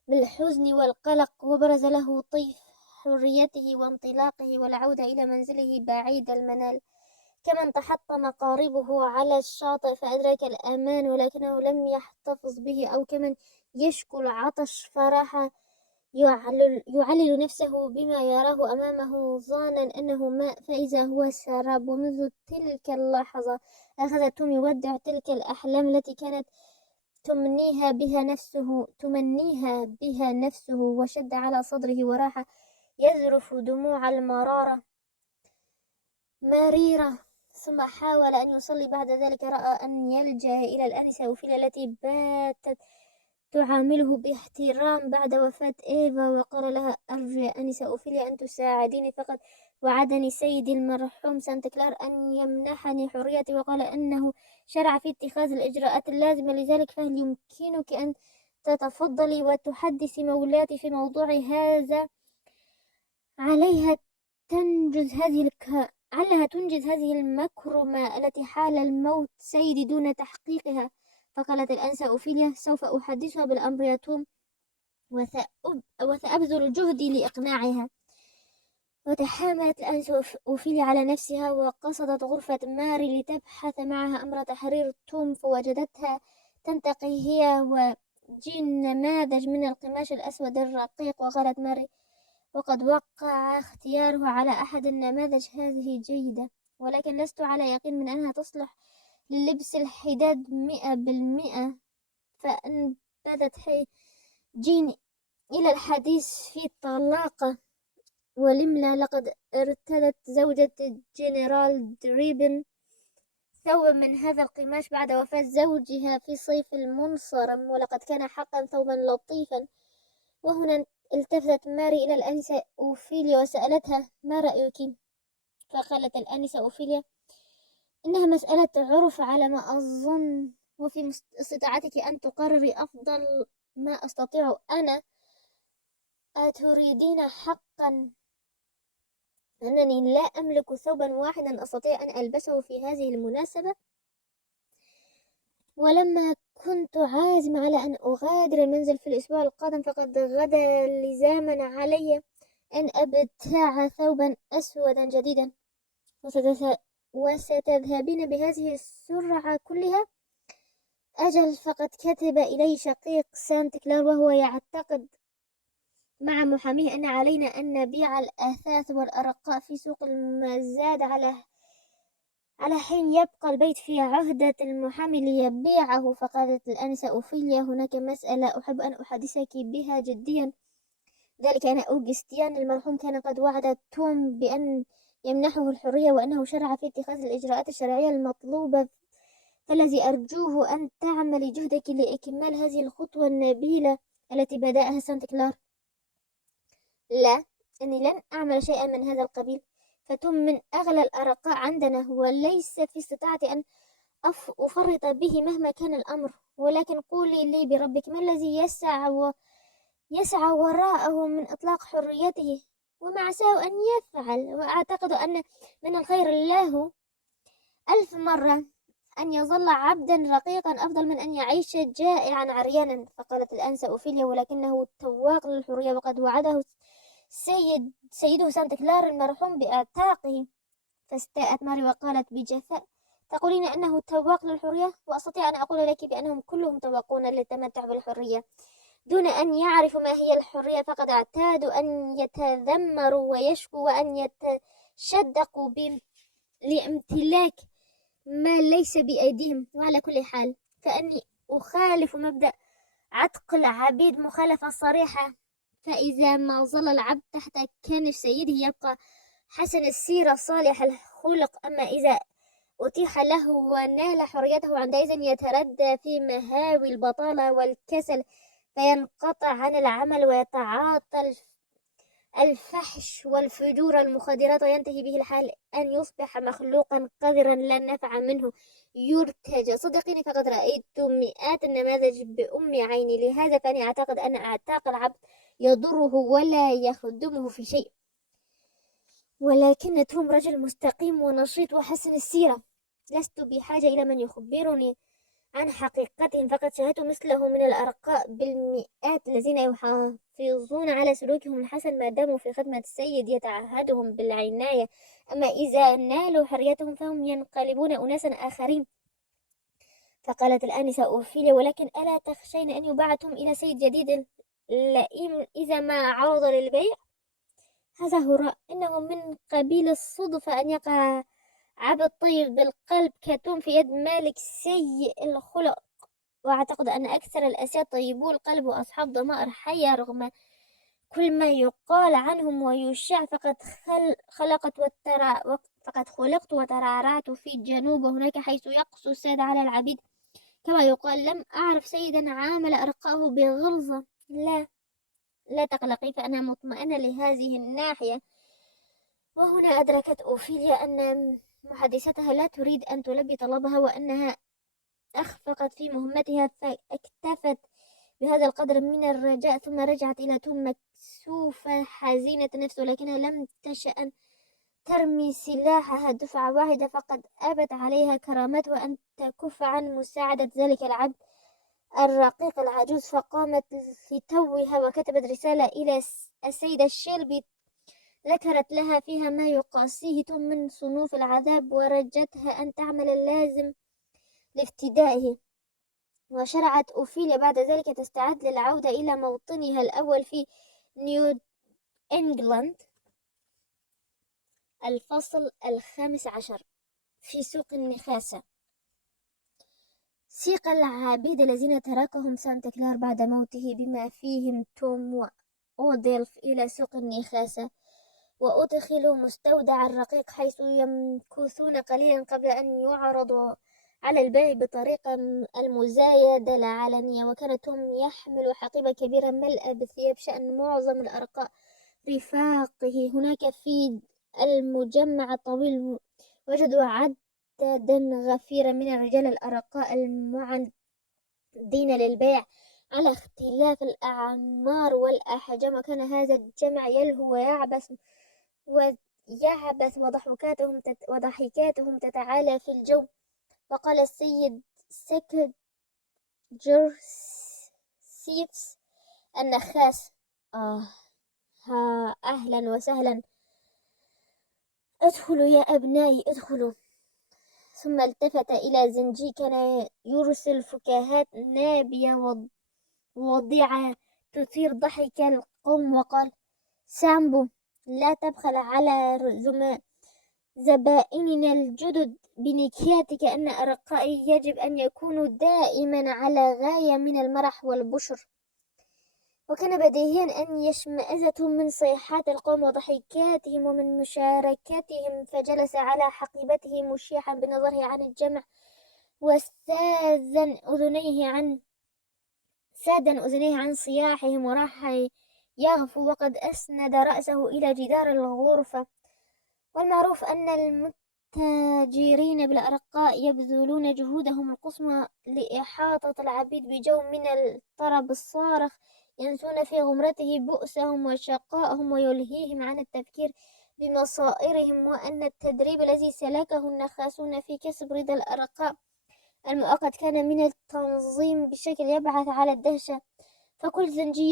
بالحزن والقلق، وبرز له طيف حريته وانطلاقه والعودة إلى منزله بعيد المنال. كمن تحطم قاربه على الشاطئ فأدرك الأمان ولكنه لم يحتفظ به، أو كمن يشكو العطش فراح يعلل نفسه بما يراه أمامه ظانا أنه ماء فإذا هو سراب. ومنذ تلك اللحظة أخذ توم يودع تلك الأحلام التي كانت تمنيها بها نفسه، وشد على صدره وراح يذرف دموع مريرة. ثم حاول أن يصلي. بعد ذلك رأى أن يلجأ إلى الآنسة أوفيليا التي باتت تعامله باحترام بعد وفاة إيفا، وقال لها: أرجو يا آنسة أوفيليا أن تساعديني، فقد وعدني سيدي المرحوم سانت كلار أن يمنحني حريتي، وقال أنه شرع في اتخاذ الإجراءات اللازمة لذلك، فهل يمكنك أن تتفضلي وتحدثي مولاتي في موضوع هذا؟ علها تنجز هذه المكرمة التي حال الموت سيدي دون تحقيقها. فقالت الأنسة أوفيليا: سوف أحدثها بالأمر يا توم، وسأبذل جهدي لإقناعها. وتحاملت الأنسة أوفيليا على نفسها وقصدت غرفة ماري لتبحث معها أمر تحرير توم، فوجدتها تنتقي هي وجين نماذج من القماش الأسود الرقيق. وقالت ماري: وقد وقع اختياره على أحد النماذج هذه جيدة، ولكن لست على يقين من أنها تصلح للبس الحداد 100%. فأنبذت جين إلى الحديث في الطلاقة. ولملا لقد ارتدت زوجة الجنرال دريبن ثوبا من هذا القماش بعد وفاة زوجها في صيف المنصرم، ولقد كان حقا ثوبا لطيفا. وهنا التفتت ماري إلى الآنسة أوفيليا وسألتها: ما رأيك؟ فقالت الآنسة أوفيليا: إنها مسألة عرف على ما أظن، وفي استطاعتك أن تقرري أفضل ما أستطيع أنا. أتريدين حقا أنني لا أملك ثوبا واحدا أستطيع أن ألبسه في هذه المناسبة؟ ولما كنت عازم على أن أغادر المنزل في الأسبوع القادم، فقد غدا لزاما علي أن أبتاع ثوبا أسودا جديدا. وستذهبين بهذه السرعة كلها؟ أجل، فقد كتب إلي شقيق سانت كلار وهو يعتقد مع محاميه أن علينا أن نبيع الأثاث والأرقاء في سوق المزاد على حين يبقى البيت في عهدة المحامي ليبيعه. فقالت الأنسة أوفيليا: هناك مسألة أحب أن أحدثك بها جديا، ذلك أن أوغستيان المرحوم كان قد وعد توم بأن يمنحه الحرية، وأنه شرع في اتخاذ الإجراءات الشرعية المطلوبة، فالذي أرجوه أن تعملي جهدك لإكمال هذه الخطوة النبيلة التي بدأها سانت كلار. لا، أني لن أعمل شيئا من هذا القبيل، فتوم من أغلى الأرقاء عندنا، وليس في استطاعتي أن أفرط به مهما كان الأمر. ولكن قولي لي بربك، ما الذي يسعى وراءه من إطلاق حريته؟ وما عساه أن يفعل؟ وأعتقد أن من الخير له 1000 مرة أن يظل عبدا رقيقا أفضل من أن يعيش جائعا عريانا. فقالت الآنسة أوفيليا: ولكنه تواق للحرية، وقد وعده سيده سانت كلار المرحوم بإعتاقه. فاستاءت ماري وقالت بجفاء: تقولين أنه تواق للحرية، وأستطيع أن أقول لك بأنهم كلهم تواقون للتمتع بالحرية دون أن يعرفوا ما هي الحرية، فقد اعتادوا أن يتذمروا ويشكوا وأن يتشدقوا لامتلاك ما ليس بأيديهم. وعلى كل حال فأني أخالف مبدأ عتق العبيد مخالفة صريحة، فإذا ما ظل العبد تحت كنف سيده يبقى حسن السيرة صالح الخلق، أما إذا أتيح له ونال حريته عندئذ يتردى في مهاوي البطالة والكسل، فينقطع عن العمل ويتعاطى الفحش والفجور المخدرات، وينتهي به الحال أن يصبح مخلوقا قذرا لا نفع منه يرتجى. صدقيني فقد رأيت مئات النماذج بأم عيني، لهذا فأني أعتقد أن اعتاق العبد يضره ولا يخدمه في شيء. ولكن توم رجل مستقيم ونشيط وحسن السيرة، لست بحاجة إلى من يخبرني عن حقيقتهم، فقد شاهدت مثله من الأرقاء بالمئات الذين يحافظون على سلوكهم الحسن ما داموا في خدمة السيد يتعهدهم بالعناية، أما إذا نالوا حريتهم فهم ينقلبون أناسا آخرين. فقالت الآنسة أوفيليا: ولكن ألا تخشين أن يبعثهم إلى سيد جديد لئيم إذا ما عرض للبيع؟ هذا هراء، إنه من قبيل الصدفة أن يقع عبد طيب بالقلب كتوم في يد مالك سيء الخلق، وأعتقد أن أكثر الأسياد طيبو القلب وأصحاب ضمائر حية رغم كل ما يقال عنهم ويشاع. فقد خلقت وترعرعت في الجنوب، وهناك حيث يقسو السادة على العبيد كما يقال. لم أعرف سيدا عامل أرقاه بغلظة. لا تقلقي، فأنا مطمئنة لهذه الناحية. وهنا أدركت أوفيليا أن محادثتها لا تريد أن تلبي طلبها، وأنها أخفقت في مهمتها، فاكتفت بهذا القدر من الرجاء، ثم رجعت إلى توم مكسوفة حزينة النفس، ولكنها لم تشأ أن ترمي سلاحها دفعة واحدة، فقد أبت عليها كرامتها أن تكف عن مساعدة ذلك العبد الرقيق العجوز. فقامت لتوها وكتبت رسالة إلى السيدة شيلبي، ذكرت لها فيها ما يقاسيه توم من صنوف العذاب، ورجتها أن تعمل اللازم لافتدائه. وشرعت أوفيليا بعد ذلك تستعد للعودة إلى موطنها الأول في نيو إنجلاند. الفصل 15 في سوق النخاسة. سيق العبيد الذين تركهم سانت كلار بعد موته بما فيهم توم وأوديلف إلى سوق النخاسة، وأدخلوا مستودع الرقيق حيث يمكثون قليلا قبل أن يعرضوا على البيع بطريقة المزايدة العلنية. وكان توم يحمل حقيبة كبيرة ملأة بثياب شأن معظم الأرقاء رفاقه. هناك في المجمع الطويل وجدوا عددا غفيرا من الرجال الأرقاء المعدين للبيع على اختلاف الأعمار والأحجام، وكان هذا الجمع يلهو ويعبث وضحكاتهم تتعالى في الجو. وقال السيد سيفس النخاس: ها أهلا وسهلا، ادخلوا يا أبنائي ادخلوا. ثم التفت إلى زنجي كان يرسل فكاهات نابية وضيعة تثير ضحك القوم، وقال: سامبو، لا تبخل على زبائننا الجدد بنكهاتك، أن أرقائي يجب أن يكونوا دائما على غاية من المرح والبشر. وكان بديهيا أن يشمئزتهم من صيحات القوم وضحكاتهم ومن مشاركتهم، فجلس على حقيبته مشيحا بنظره عن الجمع، وسادا أذنيه عن صياحهم، وراح يغفو وقد أسند رأسه إلى جدار الغرفة. والمعروف أن المتاجرين بالأرقاء يبذلون جهودهم القصوى لإحاطة العبيد بجو من الطرب الصارخ، ينسون في غمرته بؤسهم وشقائهم ويلهيهم عن التفكير بمصائرهم، وأن التدريب الذي سلكه النخاسون في كسب رضا الأرقاء المؤقت كان من التنظيم بشكل يبعث على الدهشة، فكل زنجي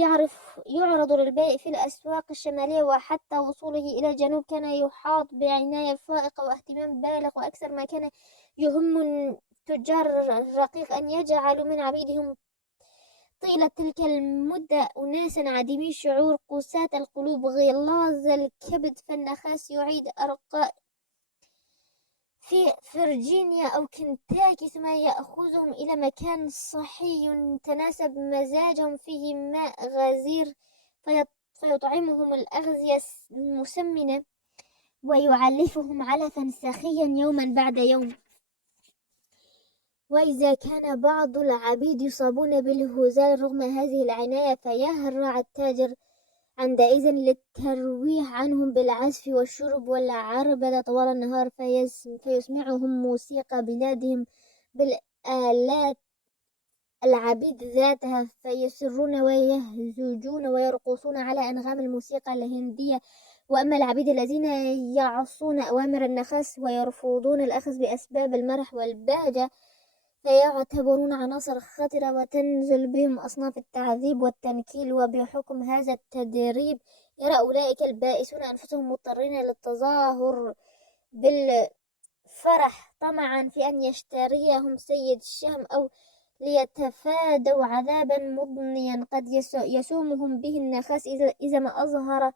يعرض للبيع في الأسواق الشمالية، وحتى وصوله إلى الجنوب كان يحاط بعناية فائقة واهتمام بالغ. وأكثر ما كان يهم تجار الرقيق أن يجعلوا من عبيدهم طيلة تلك المدة أناسا عديمي الشعور، قساة القلوب، غلاظ الكبد. فالنخاس يعيد أرقاء في فرجينيا أو كنتاكي، ثم يأخذهم إلى مكان صحي تناسب مزاجهم فيه ماء غزير، فيطعمهم الأغذية المسمنة ويعلفهم علفا سخيا يوما بعد يوم. وإذا كان بعض العبيد يصابون بالهزال رغم هذه العناية، فيهرع التاجر عندئذ للترويح عنهم بالعزف والشرب والعربدة طوال النهار، فيسمعهم موسيقى بلادهم بالآلات العبيد ذاتها، فيسرون ويهزجون ويرقصون على أنغام الموسيقى الهندية. وأما العبيد الذين يعصون أوامر النخاس ويرفضون الأخذ بأسباب المرح والبهجة، فيعتبرون عناصر خطرة، وتنزل بهم أصناف التعذيب والتنكيل. وبحكم هذا التدريب يرى أولئك البائسون أنفسهم مضطرين للتظاهر بالفرح طمعا في أن يشتريهم سيد الشهم، أو ليتفادوا عذابا مضنيا قد يسومهم به النخاس إذا ما أظهر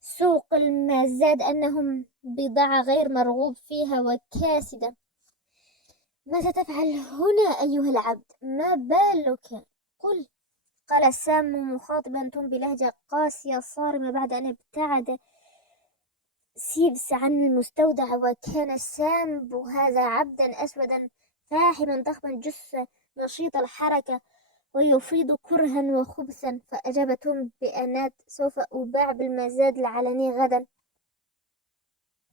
سوق المزاد أنهم بضاعة غير مرغوب فيها وكاسدة. ماذا تفعل هنا أيها العبد؟ ما بالك؟ قل. قال سام مخاطبا توم بلهجة قاسية صارمة بعد أن ابتعد سيفس عن المستودع. وكان سام هذا عبدا أسودا فاحما ضخما الجثة نشيط الحركة ويفيض كرها وخبثا. فأجاب توم بأنات: سوف أباع بالمزاد العلني غدا.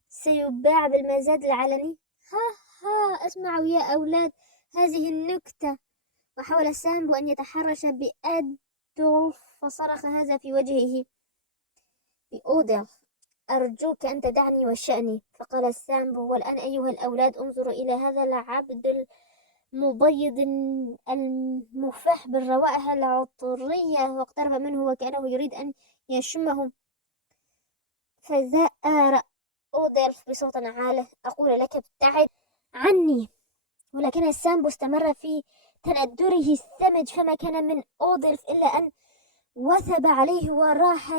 سيباع بالمزاد العلني؟ ها اسمعوا يا أولاد هذه النكتة. وحاول سامبو أن يتحرش بأدولف، فصرخ هذا في وجهه بأودلف: أرجوك أن تدعني وشأني. فقال سامبو: والآن أيها الأولاد انظروا إلى هذا العبد المبيض المفح بالروائح العطرية. واقترب منه وكأنه يريد أن يشمه، فزأر أودلف بصوت عالٍ: أقول لك ابتعد عني. ولكن سامبو استمر في تندره السمج، فما كان من أودلف إلا أن وثب عليه وراح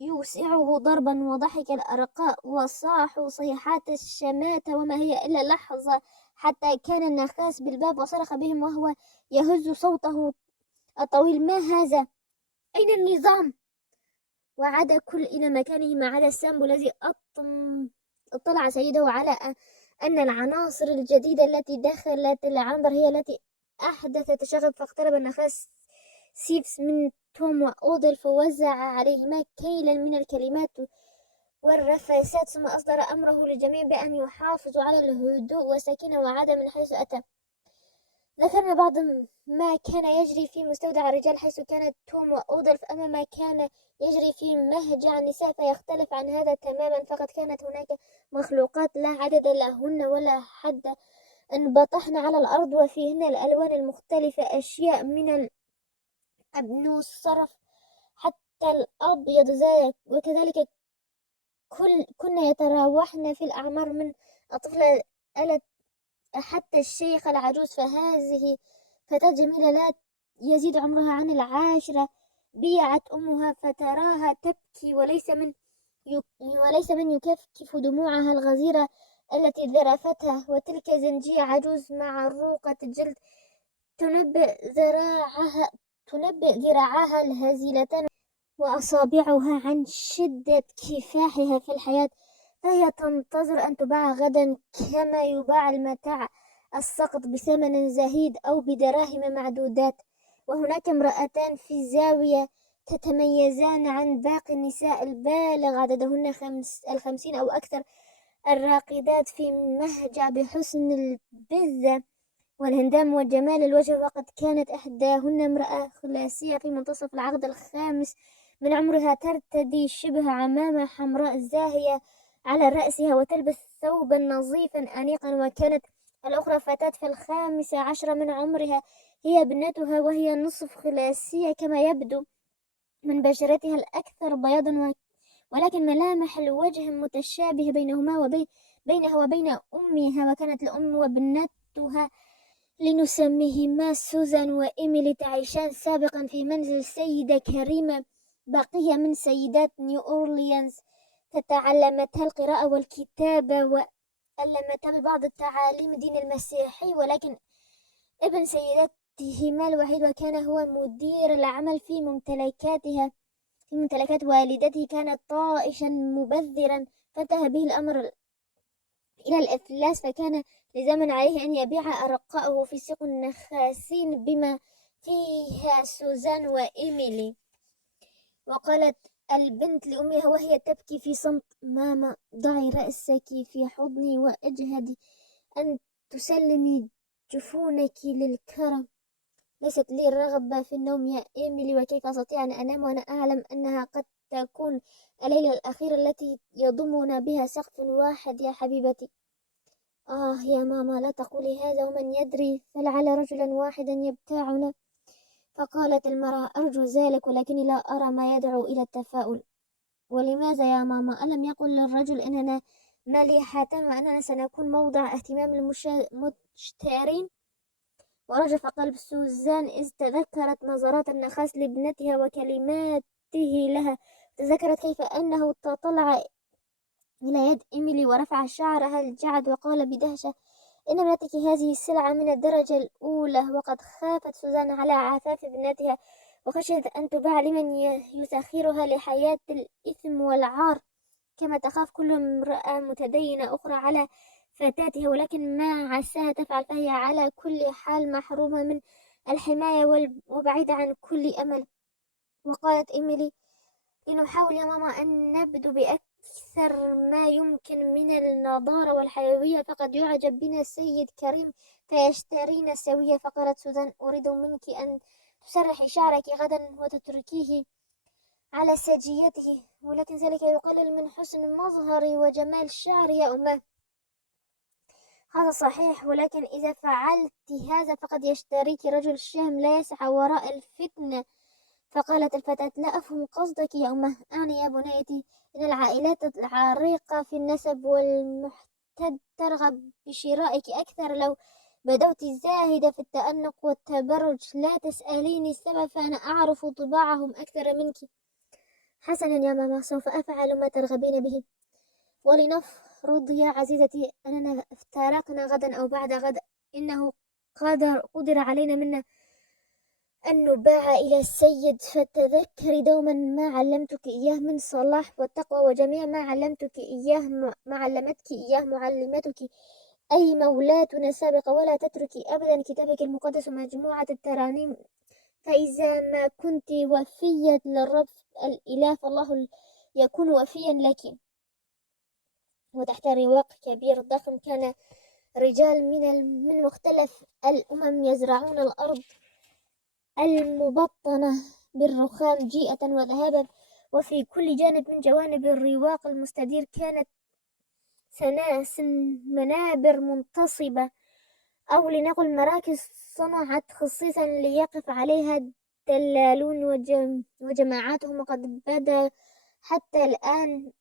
يوسعه ضربا. وضحك الأرقاء وصاحوا صيحات الشماتة، وما هي إلا لحظة حتى كان النخاس بالباب وصرخ بهم وهو يهز صوته الطويل: ما هذا؟ أين النظام؟ وعاد كل إلى مكانه ما عدا سامبو الذي اطلع سيده على أن العناصر الجديدة التي دخلت العنبر هي التي أحدثت الشغب. فاقترب النخاس سيفس من توم وأودلف فوزع عليهما كيلا من الكلمات والرفاسات، ثم أصدر أمره للجميع بأن يحافظوا على الهدوء والسكينة وعاد من حيث أتى. ذكرنا بعض ما كان يجري في مستودع الرجال حيث كانت توم وأودلف، أما ما كان يجري في مهجع النساء فيختلف عن هذا تماما. فقد كانت هناك مخلوقات لا عدد لهن ولا حد انبطحن على الأرض، وفيهن الألوان المختلفة، أشياء من الأبنوس الصرف حتى الأبيض وكذلك كنا يتراوحن في الأعمار من الطفلة حتى الشيخ العجوز. فهذه فتاة جميلة لا يزيد عمرها عن 10، بيعت أمها فتراها تبكي وليس من يكفكف دموعها الغزيرة التي ذرفتها. وتلك زنجية عجوز معروقة الجلد تنبئ ذراعها الهزيلتان وأصابعها عن شدة كفاحها في الحياة، فهي تنتظر أن تباع غدا كما يباع المتاع السقط بثمن زهيد أو بدراهم معدودات. وهناك امرأتان في الزاوية تتميزان عن باقي النساء البالغ عددهن 50 أو أكثر، الراقدات في مهجع بحسن البذة والهندام وجمال الوجه. وقد كانت إحداهن امرأة خلاسية في منتصف العقد الخامس من عمرها، ترتدي شبه عمامة حمراء زاهية على رأسها وتلبس ثوبا نظيفا أنيقا. وكانت الأخرى فتاة في 15 من عمرها، هي ابنتها، وهي نصف خلاسية كما يبدو من بشرتها الأكثر بياضا، ولكن ملامح الوجه متشابهة بينها وبين أمها. وكانت الأم وابنتها لنسميهما سوزان وإيميلي تعيشان سابقا في منزل سيدة كريمة بقية من سيدات نيو أورليانز، تتعلمتا القراءة والكتابة وألمتا ببعض التعاليم الدين المسيحي. ولكن ابن سيدتهما الوحيد، وكان هو مدير العمل في ممتلكات والدته، كان طائشا مبذرا، فانتهى به الأمر إلى الإفلاس، فكان لزاما عليه أن يبيع أرقاءه في سوق النخاسين بما فيها سوزان وإيميلي. وقالت البنت لأمها وهي تبكي في صمت: ماما، ضعي رأسك في حضني وأجهدي أن تسلمي جفونك للكرم. ليست لي الرغبة في النوم يا إيميلي، وكيف أستطيع أن أنام وأنا أعلم أنها قد تكون الليلة الأخيرة التي يضمنا بها سقف واحد يا حبيبتي. يا ماما، لا تقولي هذا، ومن يدري فلعل رجلا واحدا يبتاعنا. فقالت المرأة: أرجو ذلك، ولكني لا أرى ما يدعو إلى التفاؤل. ولماذا يا ماما؟ ألم يقل للرجل إننا مليحة وأننا سنكون موضع اهتمام المشترين؟ ورجف قلب سوزان إذ تذكرت نظرات النخاس لابنتها وكلماته لها، تذكرت كيف أنه تطلع إلى يد إيميلي ورفع شعرها الجعد وقال بدهشة: إن ابنتك هذه السلعة من الدرجة الأولى. وقد خافت سوزان على عفاف ابنتها، وخشيت أن تباع لمن يسخرها لحياة الإثم والعار، كما تخاف كل امرأة متدينة أخرى على فتاتها. ولكن ما عساها تفعل، فهي على كل حال محرومة من الحماية وبعيدة عن كل أمل. وقالت إيميلي: لنحاول يا ماما أن نبدو بأكثر ما يمكن من النضارة والحيوية، فقد يعجب بنا السيد كريم فيشترينا سوية. فقالت سوزان: أريد منك أن تسرحي شعرك غدا وتتركيه على سجيته، ولكن ذلك يقلل من حسن مظهري وجمال شعري يا أمه. هذا صحيح، ولكن إذا فعلت هذا فقد يشتريك رجل شهم لا يسعى وراء الفتنة. فقالت الفتاة: لا أفهم قصدك يا أمه. أعني يا بنيتي إن العائلات العريقة في النسب والمحتد ترغب بشرائك أكثر. لو بدوت زاهدة في التأنق والتبرج، لا تسأليني السبب، فأنا أعرف طباعهم أكثر منك. حسنا يا ماما، سوف أفعل ما ترغبين به. ولنفرض يا عزيزتي أننا افترقنا غدا أو بعد غد، إنه قدر علينا منا أن نباع إلى السيد، فتذكري دوما ما علمتك إياه من صلاح والتقوى، وجميع ما علمتك إياه معلمتك أي مولاتنا السابقة. ولا تتركي أبدا كتابك المقدس ومجموعة الترانيم، فإذا ما كنت وفية للرب الإله فالله يكون وفيا لك. وتحت رواق كبير ضخم كان رجال من مختلف الأمم يزرعون الأرض المبطنة بالرخام جيئة وذهابا، وفي كل جانب من جوانب الرواق المستدير كانت منابر منتصبة، أو لنقل مراكز صنعت خصيصا ليقف عليها الدلالون وجماعاتهم. وقد بدا حتى الآن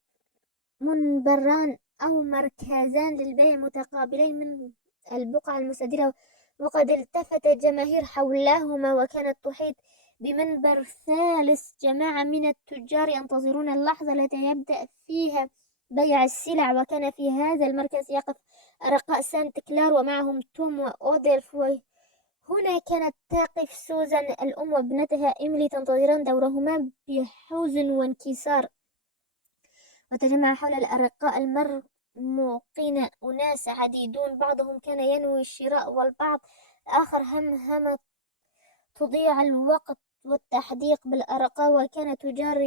منبران أو مركزان للبيع متقابلين من البقعة المستديرة، وقد التفت الجماهير حولهما، وكانت تحيط بمنبر ثالث جماعة من التجار ينتظرون اللحظة التي يبدأ فيها بيع السلع. وكان في هذا المركز يقف أرقاء سانت كلار ومعهم توم وأوديلف. هنا كانت تقف سوزان الأم وابنتها إيميلي تنتظران دورهما بحزن وانكسار. وتجمع حول الأرقاء المرموقين أناس عديدون، بعضهم كان ينوي الشراء، والبعض الآخر هم تضيع الوقت والتحديق بالأرقاء. وكان تجار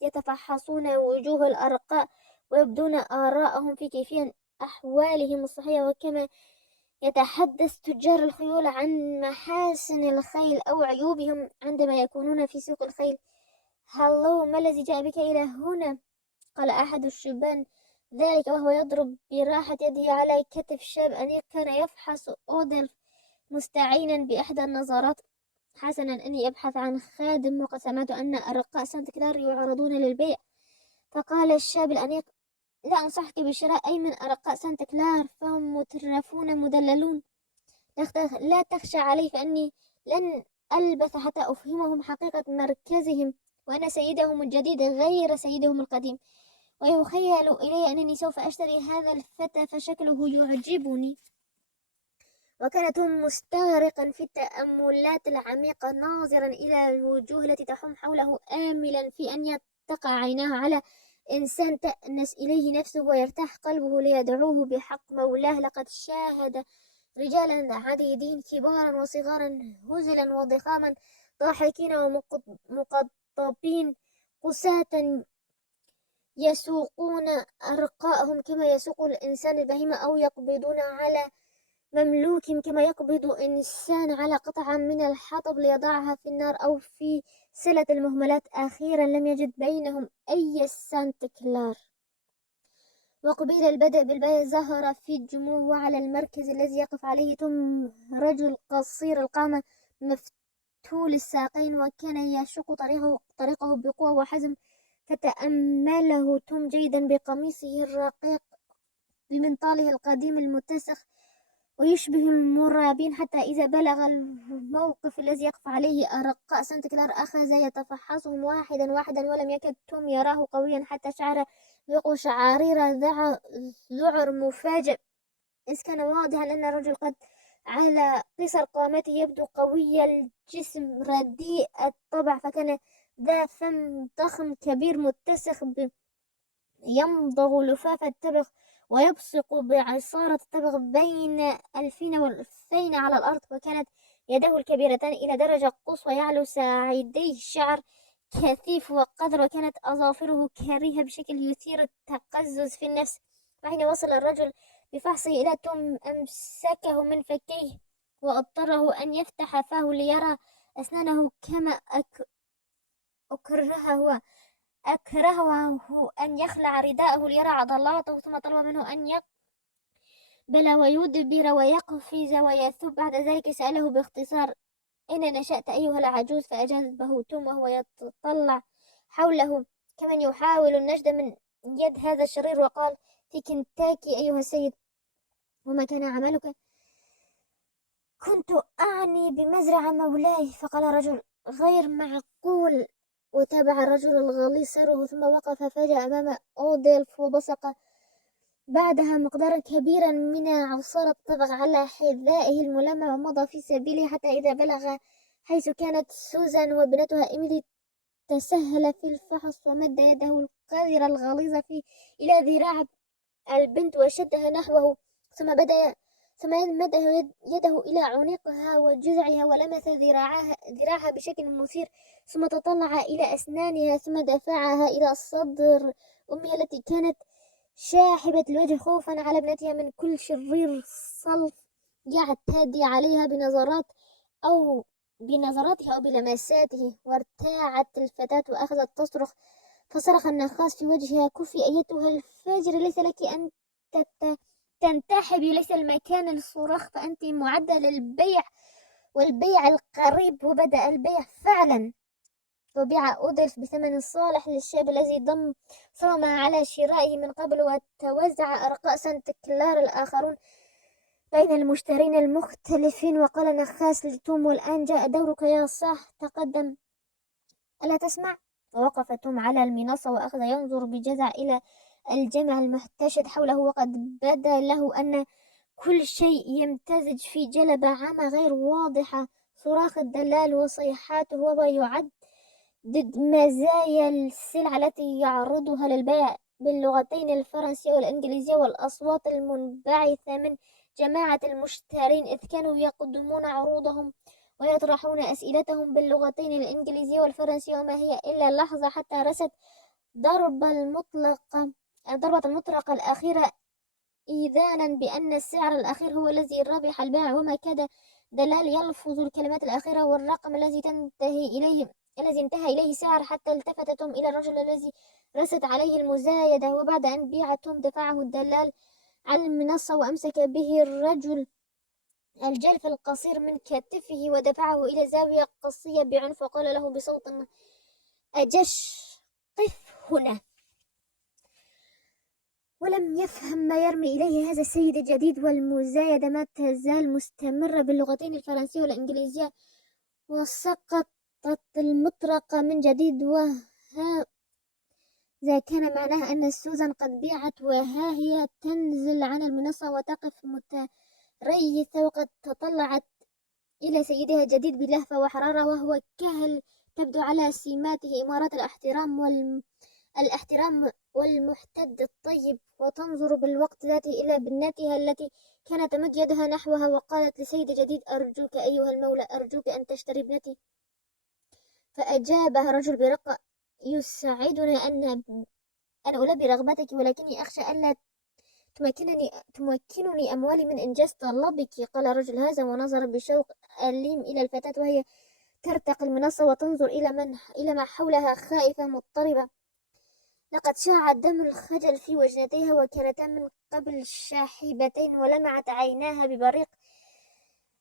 يتفحصون وجوه الأرقاء ويبدون آراءهم في كيفية أحوالهم الصحية، وكما يتحدث تجار الخيول عن محاسن الخيل أو عيوبهم عندما يكونون في سوق الخيل. هلو، ما الذي جاء بك إلى هنا؟ قال أحد الشبان ذلك وهو يضرب براحة يده على كتف شاب أنيق كان يفحص أوديلف مستعينا بإحدى النظارات. حسنا، إني أبحث عن خادم، وقد سمعت أن أرقاء سانت كلار يعرضون للبيع. فقال الشاب الأنيق: لا أنصحك بشراء أي من أرقاء سانت كلار، فهم مترفون مدللون. لا تخشى علي، فإني لن ألبث حتى أفهمهم حقيقة مركزهم، وأن سيدهم الجديد غير سيدهم القديم. ويخيل إلي أنني سوف أشتري هذا الفتى، فشكله يعجبني. وكان توم مستغرقا في التأملات العميقة، ناظرا إلى الوجوه التي تحوم حوله، آملا في أن يتقع عيناه على إنسان تأنس إليه نفسه ويرتاح قلبه ليدعوه بحق مولاه. لقد شاهد رجالا عديدين، كبارا وصغارا، هزلا وضخاما، ضاحكين ومقطبين، قساة يسوقون أرقاءهم كما يسوق الإنسان البهيمة، أو يقبضون على مملوك كما يقبض إنسان على قطعة من الحطب ليضعها في النار أو في سلة المهملات. أخيرا لم يجد بينهم أي سانت كلار. وقبيل البدء بالبيع ظهر في الجموع، وعلى المركز الذي يقف عليه توم رجل قصير القامة مفتول الساقين، وكان يشق طريقه بقوة وحزم. فتأمله توم جيدا بقميصه الرقيق بمنطاله القديم المتسخ ويشبه المرابين، حتى إذا بلغ الموقف الذي يقف عليه أرقاء سانت كلار أخذ يتفحصهم واحدا واحدا، ولم يكد توم يراه قويا حتى شعر بقشعريرة ذعر مفاجئ، إذ كان واضحا أن الرجل قد على قصر قامته يبدو قوي الجسم رديء الطبع، فكان ذا فم ضخم كبير متسخ يمضغ لفاف التبغ ويبصق بعصارة التبغ بين الفين والأنفين على الأرض. وكانت يده الكبيرتان إلى درجة قصوى يعلو ساعديه شعر كثيف وقذر، وكانت أظافره كريهة بشكل يثير التقزز في النفس. وحين وصل الرجل بفحصه إلى توم أمسكه من فكيه واضطره أن يفتح فاه ليرى أسنانه، كما أكرهه أن يخلع رداءه ليرى عضلاته، ثم طلب منه أن يقبل ويدبر ويقفز ويثب. بعد ذلك سأله باختصار: أين نشأت أيها العجوز؟ فأجابه توم وهو يتطلع حوله كمن يحاول النجدة من يد هذا الشرير، وقال: في كنتاكي أيها السيد. وما كان عملك؟ كنت أعني بمزرعة مولاي. فقال الرجل: غير معقول. وتابع الرجل الغليظ سيره، ثم وقف فجأة أمام أوديلف وبصق بعدها مقدارا كبيرا من عصارة الطبغ على حذائه الملمع، ومضى في سبيله حتى إذا بلغ حيث كانت سوزان وابنتها إيميلي. تسهل في الفحص ومد يده القذرة الغليظة إلى ذراع البنت وشدها نحوه، ثم مد يده إلى عنقها وجذعها ولمس ذراعها بشكل مثير، ثم تطلع إلى أسنانها، ثم دفعها إلى صدر أمها التي كانت شاحبة الوجه خوفا على ابنتها من كل شرير صلف يعتدي عليها بنظراته أو بلمساته. وارتاعت الفتاة وأخذت تصرخ، فصرخ النخاس في وجهها: كفي أيتها الفاجر، ليس لك أن تنتحبي، ليس المكان للصراخ، فأنت معدة للبيع، والبيع القريب. وبدأ البيع فعلا، وبيع أودلف بثمن صالح للشاب الذي صام على شرائه من قبل. وتوزع أرقاء سانت كلار الآخرون بين المشترين المختلفين. وقال نخاس لتوم: والآن جاء دورك يا صاح، تقدم، ألا تسمع؟ ووقف توم على المنصة وأخذ ينظر بجزع إلى الجمع المحتشد حوله، وقد بدا له أن كل شيء يمتزج في جلبة عامة غير واضحة. صراخ الدلال وصيحاته وهو يعدد مزايا السلع التي يعرضها للبيع باللغتين الفرنسية والإنجليزية، والأصوات المنبعثة من جماعة المشترين، إذ كانوا يقدمون عروضهم ويطرحون أسئلتهم باللغتين الإنجليزية والفرنسية. وما هي إلا لحظة حتى رست ضربة المطرقة الأخيرة، إيذانا بأن السعر الأخير هو الذي ربح البائع. وما كاد دلال يلفظ الكلمات الأخيرة والرقم الذي تنتهي إليه الذي انتهى إليه سعر، حتى التفت توم إلى الرجل الذي رست عليه المزايدة، وبعد أن بيع توم دفعه الدلال على المنصة وأمسك به الرجل الجلف القصير من كتفه ودفعه إلى زاوية قصية بعنف، وقال له بصوت أجش: قف هنا. ولم يفهم ما يرمي إليه هذا السيد الجديد، والمزايدة ما تزال مستمرة باللغتين الفرنسية والإنجليزية. وسقطت المطرقة من جديد، وهذا كان معناه أن سوزان قد بيعت، وها هي تنزل عن المنصة وتقف متريثة، وقد تطلعت إلى سيدها الجديد بلهفة وحرارة، وهو كهل تبدو على سماته إمارات الاحترام والمحتد الطيب، وتنظر بالوقت ذاته إلى ابنتها التي كانت تمد يدها نحوها، وقالت لسيد جديد: أرجوك أيها المولى، أرجوك أن تشتري ابنتي. فأجابها الرجل برقة: يسعدني أن ألبي رغبتك، ولكني أخشى ألا تمكنني أموالي من إنجاز طلبك. قال الرجل هذا، ونظر بشوق أليم إلى الفتاة وهي ترتقي المنصة وتنظر إلى ما حولها خائفة مضطربة. لقد شاع دم الخجل في وجنتيها، وكانتا من قبل شاحبتين، ولمعت عيناها ببريق.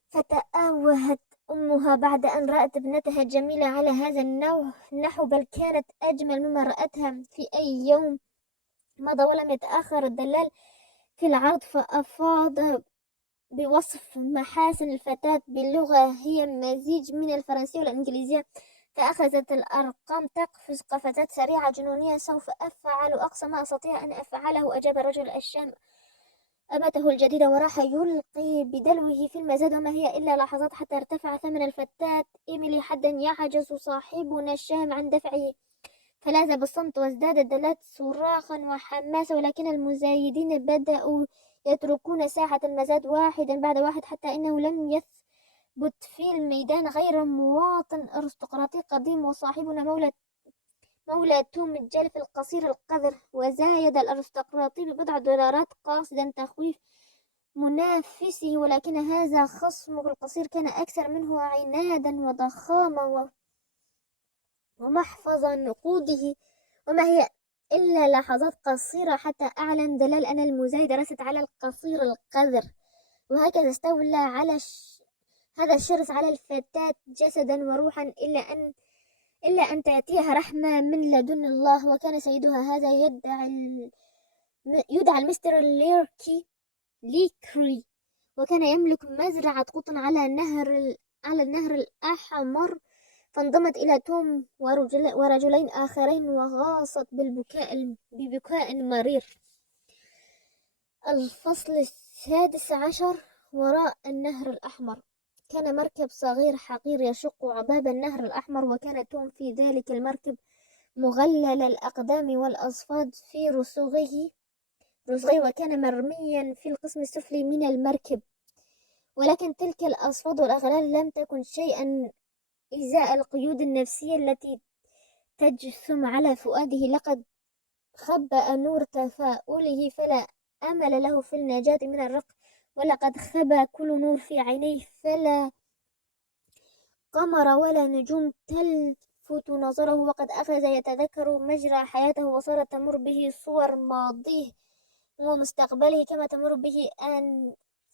فتأوهت أمها بعد أن رأت ابنتها الجميلة على هذا النحو، بل كانت أجمل مما رأتها في أي يوم مضى. ولم يتأخر الدلال في العرض، فأفاض بوصف محاسن الفتاة باللغة هي مزيج من الفرنسية والإنجليزية. فأخذت الأرقام تقفز قفزات سريعة جنونية. سوف أفعل أقصى ما أستطيع أن أفعله، أجاب الرجل الشام أمته الجديدة، وراح يلقي بدلوه في المزاد، وما هي إلا لحظات حتى ارتفع ثمن الفتاة إيميلي حدا يعجز صاحبنا الشام عن دفعه. فلاذ بالصمت، وازداد الدلال صراخا وحماسا، ولكن المزايدين بدأوا يتركون ساحة المزاد واحدا بعد واحد، حتى إنه لم يثبت في الميدان غير مواطن أرستقراطي قديم، وصاحبنا مولى توم الجلف القصير القذر. وزايد الأرستقراطي ببضع دولارات قاصدا تخويف منافسه، ولكن هذا خصمه القصير كان أكثر منه عنادا وضخامة ومحفظ نقوده. وما هي إلا لحظات قصيرة حتى أعلن دلال أن المزايدة رست على القصير القذر، وهكذا استولى على هذا الشرس على الفتاة جسدا وروحا، إلا أن تأتيها رحمة من لدن الله. وكان سيدها هذا يدعى المستر ليكري، وكان يملك مزرعة قطن على النهر الأحمر. فانضمت إلى توم ورجلين آخرين، وغاصت ببكاء مرير. الفصل 16. وراء النهر الأحمر. كان مركب صغير حقير يشق عباب النهر الأحمر، وكان توم في ذلك المركب مغلل الأقدام والأصفاد في رسغه، وكان مرميا في القسم السفلي من المركب. ولكن تلك الأصفاد والأغلال لم تكن شيئا إزاء القيود النفسية التي تجثم على فؤاده. لقد خبأ نور تفاؤله، فلا أمل له في النجاة من الرق، ولقد خبأ كل نور في عينيه، فلا قمر ولا نجوم تلفت نظره. وقد أخذ يتذكر مجرى حياته، وصارت تمر به صور ماضيه ومستقبله كما تمر به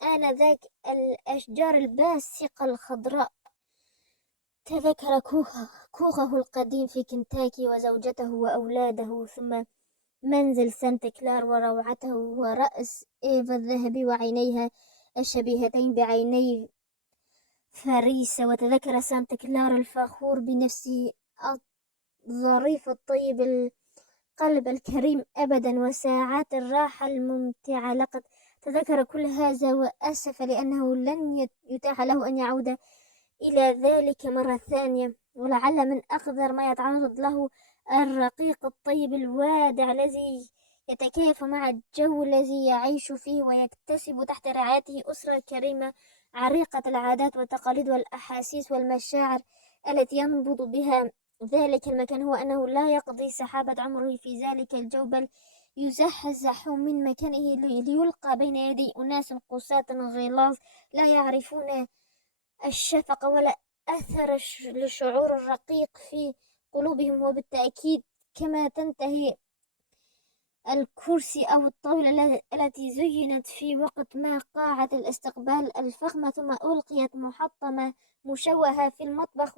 آنذاك الأشجار الباسقة الخضراء. تذكر كوخه القديم في كنتاكي، وزوجته وأولاده، ثم منزل سانت كلار وروعته، ورأس إيفا الذهبي وعينيها الشبيهتين بعيني فريسة. وتذكر سانت كلار الفخور بنفسه الظريف الطيب القلب الكريم أبدا، وساعات الراحة الممتعة. لقد تذكر كل هذا وأسف لأنه لن يتاح له أن يعود إلى ذلك مرة ثانية. ولعل من أخذر ما يتعرض له الرقيق الطيب الوادع الذي يتكيف مع الجو الذي يعيش فيه، ويكتسب تحت رعايته أسرة كريمة عريقة العادات والتقاليد والأحاسيس والمشاعر التي ينبض بها ذلك المكان، هو أنه لا يقضي سحابة عمره في ذلك الجو، بل يزحزح من مكانه ليلقى بين يدي أناس قساة غلاظ لا يعرفون الشفقة ولا أثر الشعور الرقيق في قلوبهم، وبالتأكيد كما تنتهي الكرسي أو الطاولة التي زينت في وقت ما قاعة الاستقبال الفخمة ثم ألقيت محطمة مشوهة في المطبخ.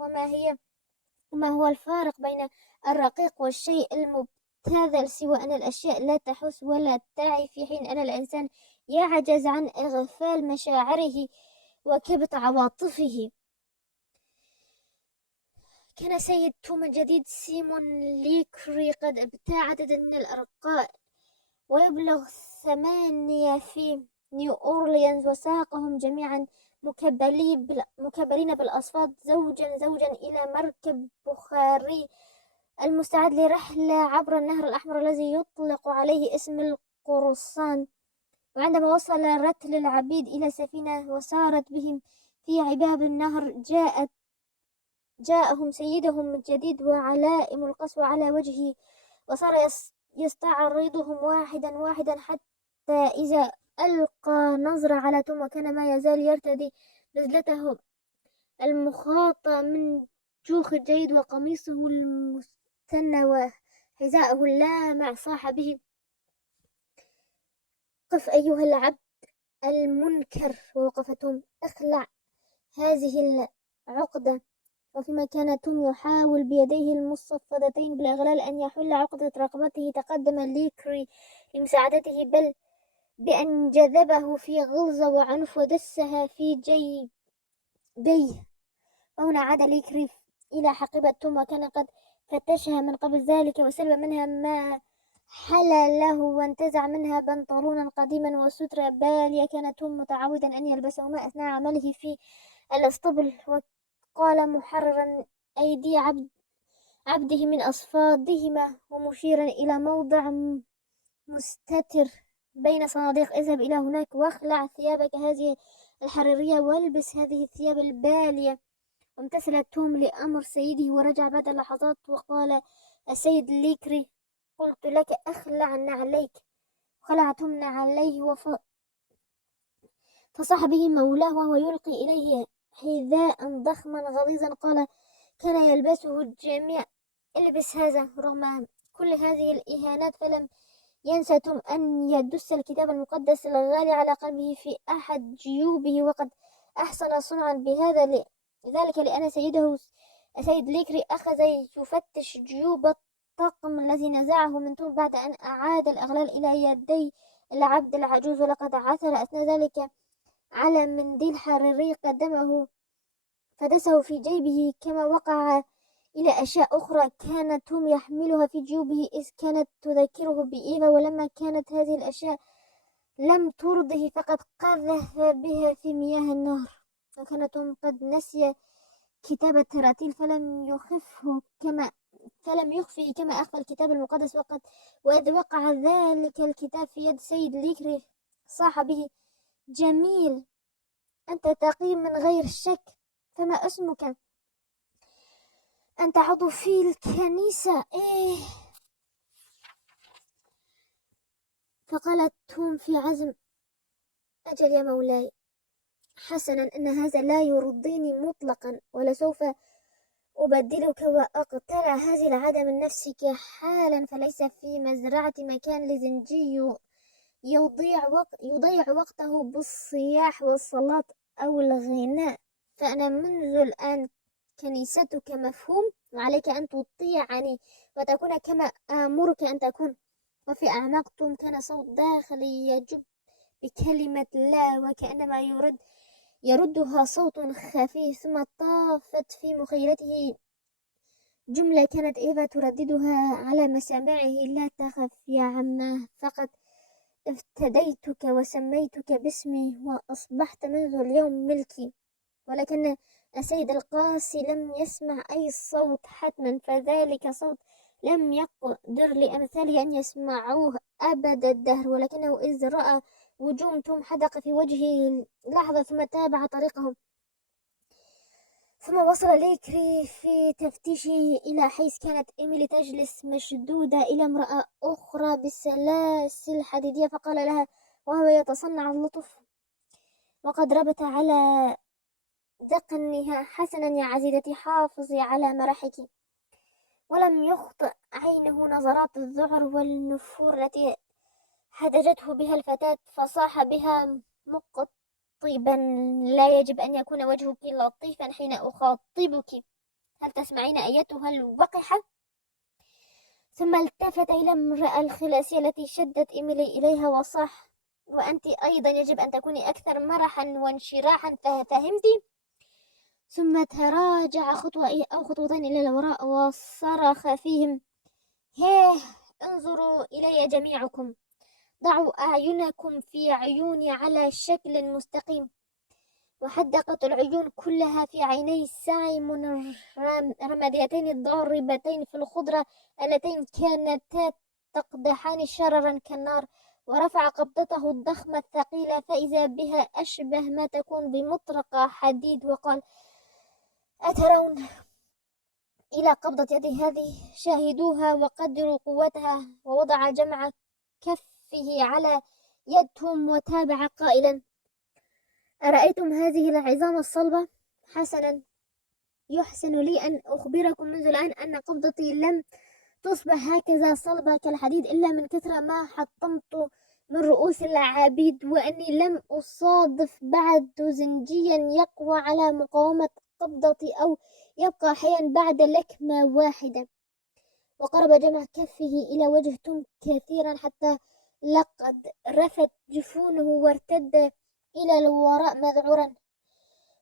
وما هو الفارق بين الرقيق والشيء المبتذل سوى أن الأشياء لا تحس ولا تعي، في حين أن الإنسان يعجز عن إغفال مشاعره وكبت عواطفه. كان سيد توم الجديد سيمون ليكري قد ابتاع عددا من الأرقاء ويبلغ 8 في نيو أورليانز، وساقهم جميعا مكبلين بالأصوات زوجا زوجا إلى مركب بخاري المستعد لرحلة عبر النهر الأحمر الذي يطلق عليه اسم القرصان. وعندما وصل رتل العبيد إلى سفينة وسارت بهم في عباب النهر، جاءهم سيدهم الجديد وعلائم القسوة على وجهه، وصار يستعرضهم واحدا واحدا حتى إذا ألقى نظرة على توم وكان ما يزال يرتدي نزلته المخاطة من جوخ الجيد وقميصه المستنى وحذاءه اللامع، صاح به: قف أيها العبد المنكر. ووقف توم: اخلع هذه العقدة. وفيما كان توم يحاول بيديه المصفدتين بالإغلال أن يحل عقدة رقبته، تقدم ليكري لمساعدته، بل بأن جذبه في غلظة وعنف ودسها في جيبيه. وهنا عاد ليكري إلى حقيبة توم، وكان قد فتشها من قبل ذلك وسلب منها ما حل له، وانتزع منها بنطلونا قديما وسترة بالية كان توم متعودا أن يلبسهما أثناء عمله في الاسطبل. وقال محررا أيدي عبده من أصفادهما ومشيرا إلى موضع مستتر بين صناديق: اذهب إلى هناك واخلع ثيابك هذه الحريرية والبس هذه الثياب البالية. وامتثل توم لأمر سيده ورجع بعد لحظات وقال: السيد ليكري، قلت لك اخلع نعليك. خلع توم نعليه فصاح به مولاه وهو يلقي إليه حذاء ضخما غليظا. قال: كان يلبسه الجميع: البس هذا. رغم كل هذه الإهانات فلم ينسى توم أن يدس الكتاب المقدس الغالي على قلبه في أحد جيوبه، وقد أحسن صنعا بهذا ذلك لأن سيده السيد ليكري أخذ يفتش جيوب الطقم الذي نزعه من توم بعد أن أعاد الأغلال إلى يدي العبد العجوز، ولقد عثر أثناء ذلك على منديل حريري قدمه فدسه في جيبه، كما وقع إلى أشياء أخرى كان توم يحملها في جيوبه إذ كانت تذكره بإيفا. ولما كانت هذه الأشياء لم ترضه فقد قذف بها في مياه النهر. وكان توم قد نسي كتاب التراتيل فلم يخفه كما أخفى الكتاب المقدس. وإذ وقع ذلك الكتاب في يد سيد ليكري صاح به: جميل، أنت تقي من غير شك، فما اسمك؟ أنت عضو في الكنيسة. إيه. فقالت توم في عزم: أجل يا مولاي، حسنا، أن هذا لا يرضيني مطلقا، ولسوف أبدلك وأقتلع هذه العادة من نفسك حالا. فليس في مزرعتي مكان لزنجي يضيع وقته بالصياح والصلاة أو الغناء. فأنا منذ الآن كنيستك، مفهوم؟ وعليك أن تطيعني وتكون كما آمرك أن تكون. وفي أعماق توم كان صوت داخلي يجب بكلمة لا، وكأنما يردها صوت خفي. ثم طافت في مخيلته جملة كانت إيفا ترددها على مسامعه: لا تخف يا عماه، فقد افتديتك وسميتك باسمي وأصبحت منذ اليوم ملكي. ولكن السيد القاسي لم يسمع أي صوت حتما، فذلك صوت لم يقدر لأمثاله أن يسمعوه أبد الدهر. ولكنه إذ رأى وجوم توم حدق في وجهه لحظة ثم تابع طريقهم. ثم وصل ليكري في تفتيشه إلى حيث كانت إيميلي تجلس مشدودة إلى امرأة أخرى بسلاسل حديدية، فقال لها وهو يتصنع اللطف: وقد ربت على دقنها حسنا يا عزيزتي، حافظي على مرحك. ولم يخطئ عينه نظرات الذعر والنفور التي هدجته بها الفتاة، فصاح بها مقطبا: لا يجب أن يكون وجهك لطيفا حين أخاطبك، هل تسمعين أيتها الوقحة؟ ثم التفت إلى امرأة الخلاسية التي شدت إيميلي إليها وصاح: وأنت أيضا يجب أن تكوني أكثر مرحا وانشراحا، فهمتِ؟ ثم تراجع خطوة أو خطوتين إلى الوراء وصرخ فيهم: هيه، انظروا إلي جميعكم، ضعوا أعينكم في عيوني على شكل مستقيم. وحدقت العيون كلها في عيني سايمون الرماديتين الضاربتين في الخضرة اللتين كانتا تقدحان شررا كالنار. ورفع قبضته الضخمة الثقيلة فإذا بها أشبه ما تكون بمطرقة حديد، وقال: أترون إلى قبضة يدي هذه؟ شاهدوها وقدروا قوتها. ووضع جمع كفه على يد توم وتابع قائلا: أرأيتم هذه العظام الصلبة؟ حسنا، يحسن لي أن أخبركم منذ الآن أن قبضتي لم تصبح هكذا صلبة كالحديد إلا من كثر ما حطمت من رؤوس العبيد، وأني لم أصادف بعد زنجيا يقوى على مقاومة قبضتي أو يبقى حيا بعد لكمة واحدة. وقرب جمع كفه إلى وجه توم كثيرا حتى لقد رفت جفونه وارتد إلى الوراء مذعورا.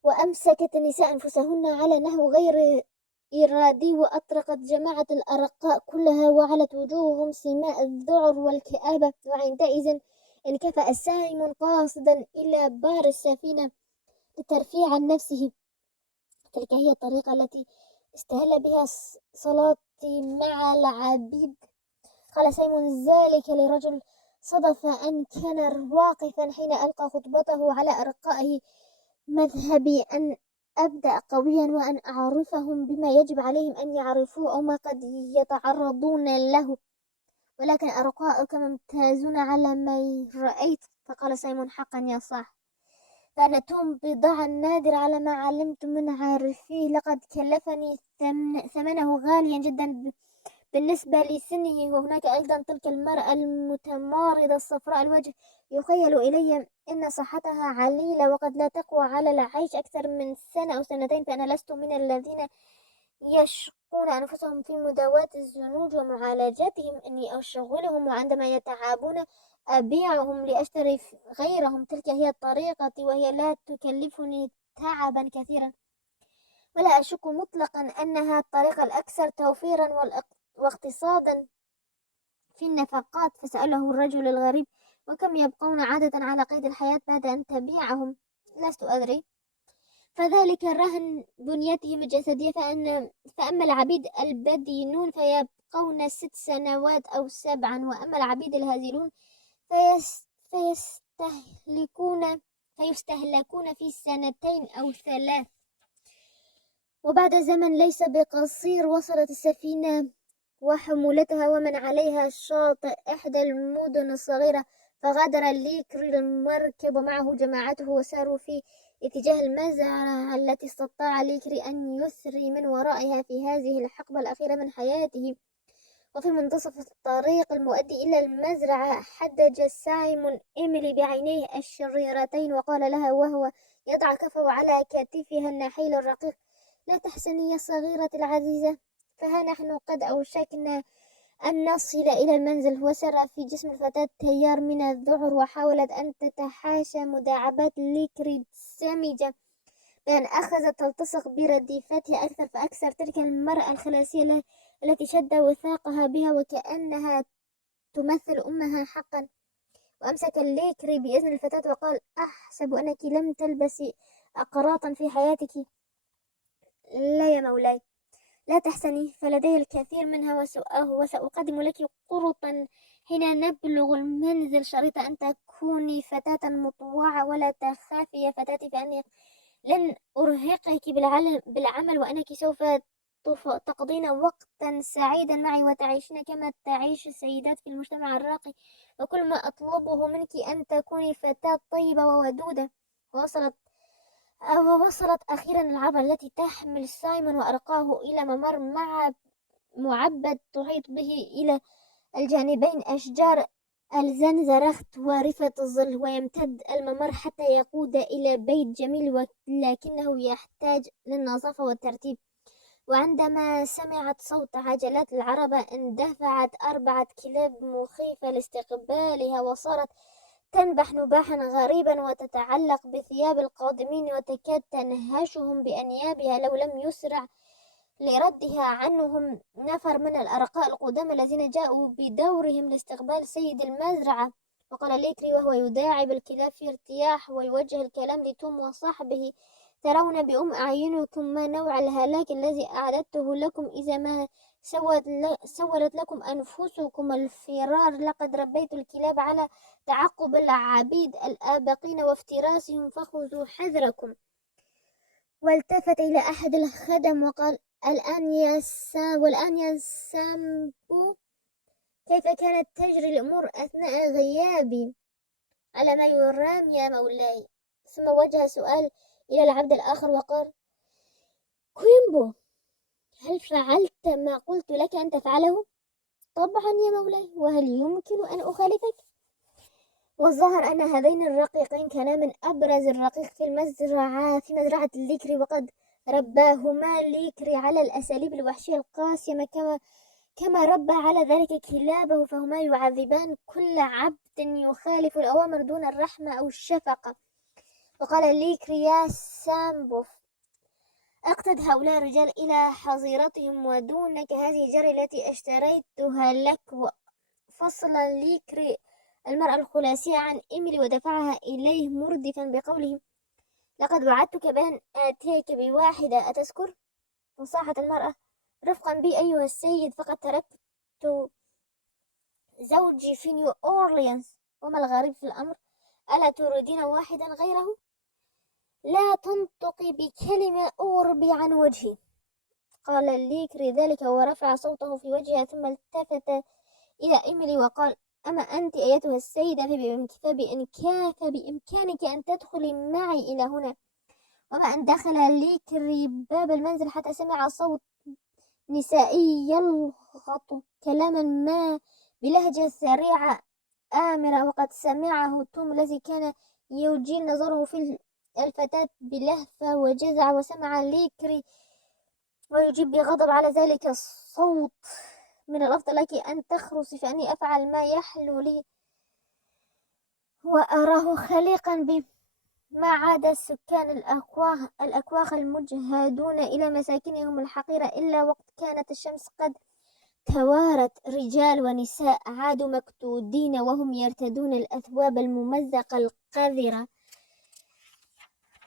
وأمسكت النساء أنفسهن على نحو غير إرادي، وأطرقت جماعة الأرقاء كلها وعلت وجوههم سماء الذعر والكآبة. وعندئذ انكفأ سايمون قاصدا إلى بار السفينة لترفيع عن نفسه. تلك هي الطريقة التي استهل بها صلاتي مع العبيد، قال سايمون ذلك لرجل صدف أن كان واقفا حين ألقى خطبته على أرقائه. مذهبي أن أبدأ قويا وأن أعرفهم بما يجب عليهم أن يعرفوه أو ما قد يتعرضون له، ولكن أرقاؤك ممتازون على ما رأيت. فقال سايمون: حقا يا صاح، فأنا توم بضاعة نادرة على ما علمت من عارفيه، لقد كلفني ثمنه غاليا جدا بالنسبة لسنه. وهناك أيضا تلك المرأة المتمارضة الصفراء الوجه، يخيل إلي أن صحتها عليلة وقد لا تقوى على العيش أكثر من سنة أو سنتين، فأنا لست من الذين يشقون أنفسهم في مداواة الزنوج ومعالجتهم، إني أشغلهم، وعندما يتعبون أبيعهم لأشتري غيرهم. تلك هي الطريقة، وهي لا تكلفني تعبا كثيرا، ولا أشك مطلقا أنها الطريقة الأكثر توفيرا واقتصادا في النفقات. فسأله الرجل الغريب: وكم يبقون عادة على قيد الحياة بعد أن تبيعهم؟ لست أدري، فذلك رهن بنيتهم الجسدية. فأما العبيد البدينون فيبقون 6 سنوات أو 7، وأما العبيد الهازلون فيستهلكون في 2 أو 3. وبعد زمن ليس بقصير وصلت السفينة وحمولتها ومن عليها شاطئ إحدى المدن الصغيرة، فغادر ليكري المركب ومعه جماعته وساروا في اتجاه المزرعة التي استطاع ليكري أن يثري من ورائها في هذه الحقبة الأخيرة من حياته. وفي منتصف الطريق المؤدي إلى المزرعة حدج سايمون إيميلي بعينيه الشريرتين وقال لها وهو يضع كفه على كتفها النحيل الرقيق: لا تحزني يا صغيرتي العزيزة، فها نحن قد أوشكنا أن نصل إلى المنزل. وسرى في جسم الفتاة تيار من الذعر، وحاولت أن تتحاشى مداعبات ليكري السامجة بأن أخذت تلتصق برديفتها أكثر فأكثر. تلك المرأة الخلاسية التي شد وثاقها بها وكأنها تمثل أمها حقا. وأمسك ليكري بإذن الفتاة وقال: أحسب أنك لم تلبسي أقراطا في حياتك. لا يا مولاي، لا تحزني، فلدي الكثير منها وسأقدم لك قرطا حين نبلغ المنزل. شريط أن تكوني فتاة مطوعة ولا تخافي يا فتاتي، فأني لن أرهقك بالعمل، وأنك سوف تقضين وقتا سعيدا معي وتعيشين كما تعيش السيدات في المجتمع الراقي، وكل ما أطلبه منك أن تكوني فتاة طيبة وودودة. ووصلت ووصلت أخيرا العبرة التي تحمل سايمون وأرقاه إلى ممر مع معبد تحيط به إلى الجانبين أشجار الزنزرخت ورفة الظل، ويمتد الممر حتى يقود إلى بيت جميل ولكنه يحتاج للنظافة والترتيب. وعندما سمعت صوت عجلات العربة اندفعت 4 كلاب مخيفة لاستقبالها، وصارت تنبح نباحا غريبا وتتعلق بثياب القادمين وتكاد تنهشهم بأنيابها لو لم يسرع لردها عنهم نفر من الأرقاء القدامى الذين جاءوا بدورهم لاستقبال سيد المزرعة. وقال ليكري وهو يداعب الكلاب في ارتياح ويوجه الكلام لتوم وصاحبه: ترون بأم أعينكم ما نوع الهلاك الذي أعددته لكم إذا ما سولت لكم أنفسكم الفرار. لقد ربيت الكلاب على تعقب العبيد الآبقين وافتراسهم، فخذوا حذركم. والتفت إلى أحد الخدم وقال: والآن يا سامبو، كيف كانت تجري الأمور أثناء غيابي؟ على ما يرام يا مولاي. ثم وجه سؤال إلى العبد الآخر وقال: كويمبو، هل فعلت ما قلت لك أن تفعله؟ طبعا يا مولاي، وهل يمكن أن أخالفك؟ والظاهر أن هذين الرقيقين كانا من أبرز الرقيق في مزرعة ليكري، وقد رباهما ليكري على الأساليب الوحشية القاسمة كما ربى على ذلك كلابه، فهما يعذبان كل عبد يخالف الأوامر دون الرحمة أو الشفقة. وقال ليكري: يا سامبوف، اقتد هؤلاء الرجال إلى حظيرتهم ودونك هذه الجري التي اشتريتها لك. فصل ليكري المرأة الخلاصية عن إيميلي ودفعها إليه مردفا بقوله: لقد وعدتك بأن آتيك بواحدة، أتذكر؟ وصاحت المرأة: رفقا بي أيها السيد، فقد تركت زوجي في نيو أورليانز، وما الغريب في الأمر؟ ألا تريدين واحدا غيره؟ لا تنطقي بكلمة أغربي عن وجهي. قال ليكري ذلك ورفع صوته في وجهها، ثم التفت إلى إيميلي وقال: أما أنت أيتها السيدة فبإمكانك أن تدخلي معي إلى هنا. وما أن دخل ليكري باب المنزل حتى سمع صوت نسائي يلغط كلاما ما بلهجة سريعة آمرة، وقد سمعه توم الذي كان يجيل نظره في الفتاة بلهفة وجزع، وسمع ليكري ويجيب بغضب على ذلك الصوت: من الأفضل لك أن تخرسي، فإني أفعل ما يحلو لي وأراه خليقا بما عاد سكان الأكواخ المجهدون إلى مساكنهم الحقيرة، إلا وقد كانت الشمس قد توارت. رجال ونساء عادوا مكتودين وهم يرتدون الأثواب الممزقة القذرة،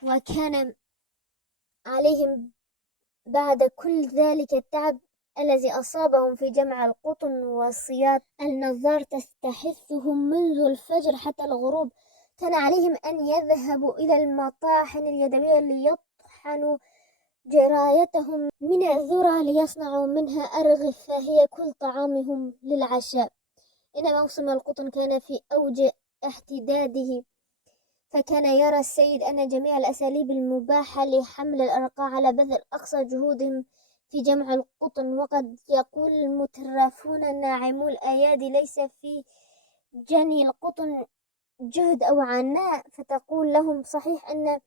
وكان عليهم بعد كل ذلك التعب الذي أصابهم في جمع القطن وصياد النظار تستحثهم منذ الفجر حتى الغروب، كان عليهم أن يذهبوا إلى المطاحن اليدوية ليطحنوا جرايتهم من الذرة ليصنعوا منها أرغف، فهي كل طعامهم للعشاء. إن موسم القطن كان في أوج احتداده، فكان يرى السيد أن جميع الأساليب المباحة لحمل الأرقاء على بذل أقصى جهودهم في جمع القطن. وقد يقول المترفون الناعمو الأيادي: ليس في جني القطن جهد أو عناء، فتقول لهم: صحيح أن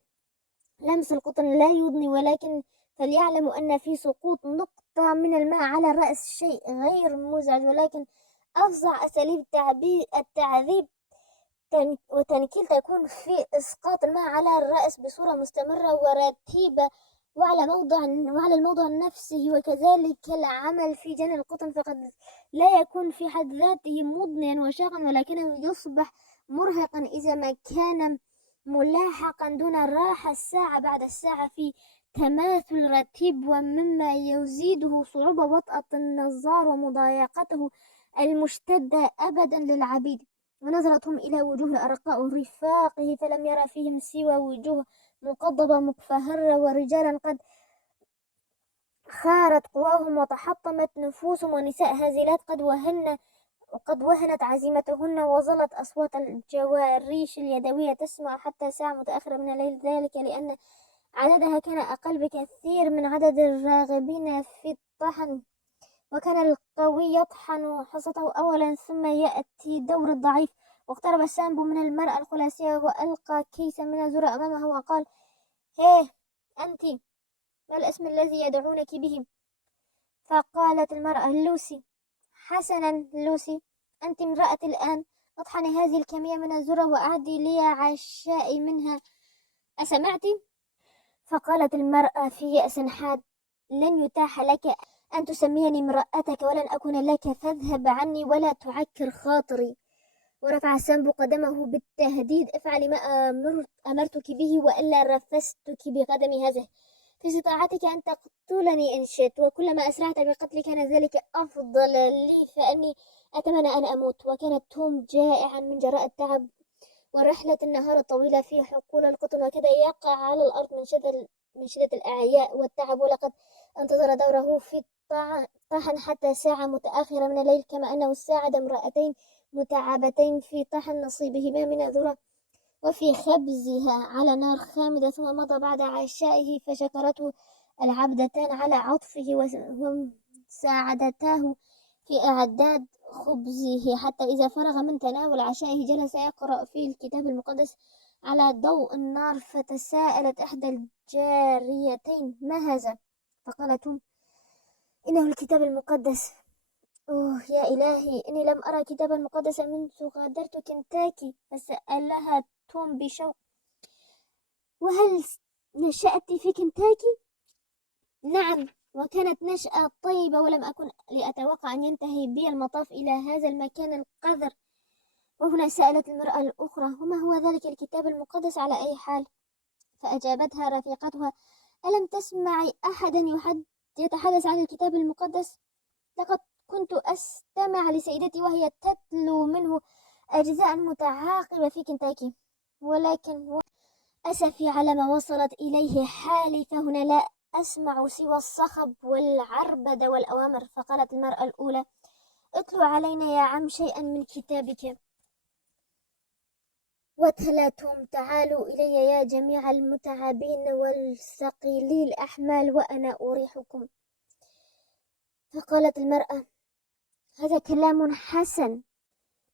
لمس القطن لا يضني، ولكن فليعلموا أن في سقوط نقطة من الماء على الرأس شيء غير مزعج، ولكن أفظع أساليب التعذيب وتنكيل تكون في إسقاط الماء على الرأس بصورة مستمرة ورتيبة وعلى الموضع نفسه. وكذلك العمل في جني القطن، فقد لا يكون في حد ذاته مضنيا وشاقا، ولكنه يصبح مرهقا إذا ما كان ملاحقا دون الراحة الساعة بعد الساعة في تماثل رتيب، ومما يزيده صعوبة وطأة النظار ومضايقته المشتدة أبدا للعبيد. ونظرتهم إلى وجوه الأرقاء رفاقه، فلم يرى فيهم سوى وجوه مقضبة مكفهرة، ورجالا قد خارت قواهم وتحطمت نفوسهم، ونساء هزيلات قد وهنت عزيمتهن، وظلت أصوات الجواريش اليدوية تسمع حتى ساعة متأخرة من الليل، ذلك لأن عددها كان أقل بكثير من عدد الراغبين في الطحن، وكان القوي يطحن حصته أولا ثم يأتي دور الضعيف. واقترب سامبو من المرأة الخلاصية وألقى كيسا من الذرة أمامها وقال: هيه أنت، ما الاسم الذي يدعونك به؟ فقالت المرأة: لوسي. حسنا لوسي، أنت امرأتي الآن، اطحني هذه الكمية من الذرة وأعدي لي عشائي منها، أسمعت؟ فقالت المرأة في يأس حاد: لن يتاح لك أن تسميني امرأتك ولن أكون لك، فاذهب عني ولا تعكر خاطري. ورفع سامبو قدمه بالتهديد: افعلي ما أمرتك به وإلا رفستك بقدم هذه، في استطاعتك أن تقتلني إن شئت، وكلما أسرعت بقتلي كان ذلك أفضل لي، فأني أتمنى أن أموت. وكان توم جائعا من جراء التعب ورحلة النهار الطويلة في حقول القطن، وكاد يقع على الأرض من شدة الإعياء والتعب، ولقد انتظر دوره في الطحن حتى ساعة متأخرة من الليل، كما أنه ساعد امرأتين متعبتين في طحن نصيبهما من الذرة وفي خبزها على نار خامدة. ثم مضى بعد عشائه، فشكرته العبدتان على عطفه وساعدتاه في إعداد خبزه، حتى إذا فرغ من تناول عشائه جلس يقرأ في الكتاب المقدس على ضوء النار. فتساءلت إحدى الجاريتين: ما هذا؟ فقالت: إنه الكتاب المقدس. أوه يا إلهي، إني لم أرى كتابا مقدسا منذ غادرت كنتاكي. فسألها توم بشوق: وهل نشأت في كنتاكي؟ نعم، وكانت نشأة طيبة، ولم أكن لأتوقع أن ينتهي بي المطاف إلى هذا المكان القذر. وهنا سألت المرأة الأخرى: وما هو ذلك الكتاب المقدس على أي حال؟ فأجابتها رفيقتها: ألم تسمعي أحدا يتحدث عن الكتاب المقدس؟ لقد كنت أستمع لسيدتي وهي تتلو منه أجزاء متعاقبة في كنتاكي، ولكن أسفي على ما وصلت إليه حالي، فهنا لا أسمع سوى الصخب والعربدة والأوامر. فقالت المرأة الأولى: اتلو علينا يا عم شيئا من كتابك. وتلا توم: تعالوا إلي يا جميع المتعبين والثقيلي الأحمال وأنا أريحكم. فقالت المرأة: هذا كلام حسن،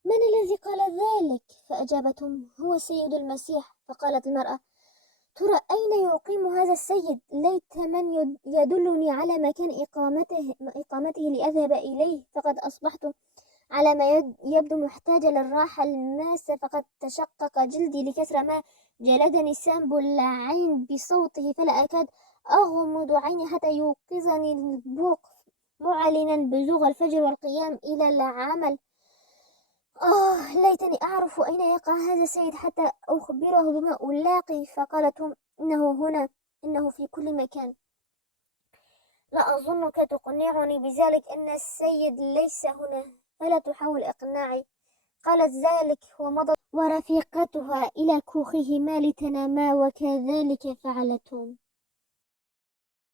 من الذي قال ذلك؟ فأجابتهم: هو السيد المسيح. فقالت المرأة: ترى أين يقيم هذا السيد؟ ليت من يدلني على مكان إقامته لأذهب إليه، فقد أصبحت على ما يبدو محتاجة للراحة الماسة، فقد تشقق جلدي لكثر ما جلدني سامبو اللعين بصوته، فلا أكاد أغمض عيني حتى يوقظني البوق معلنا بزوغ الفجر والقيام إلى العمل. ليتني أعرف أين يقع هذا السيد حتى أخبره بما ألاقي. فقالت: إنه هنا، إنه في كل مكان. لا أظنك تقنعني بذلك أن السيد ليس هنا، فلا تحاول إقناعي. قالت ذلك ومضت ورفيقتها إلى كوخهما لتناما، وكذلك فعلتهم.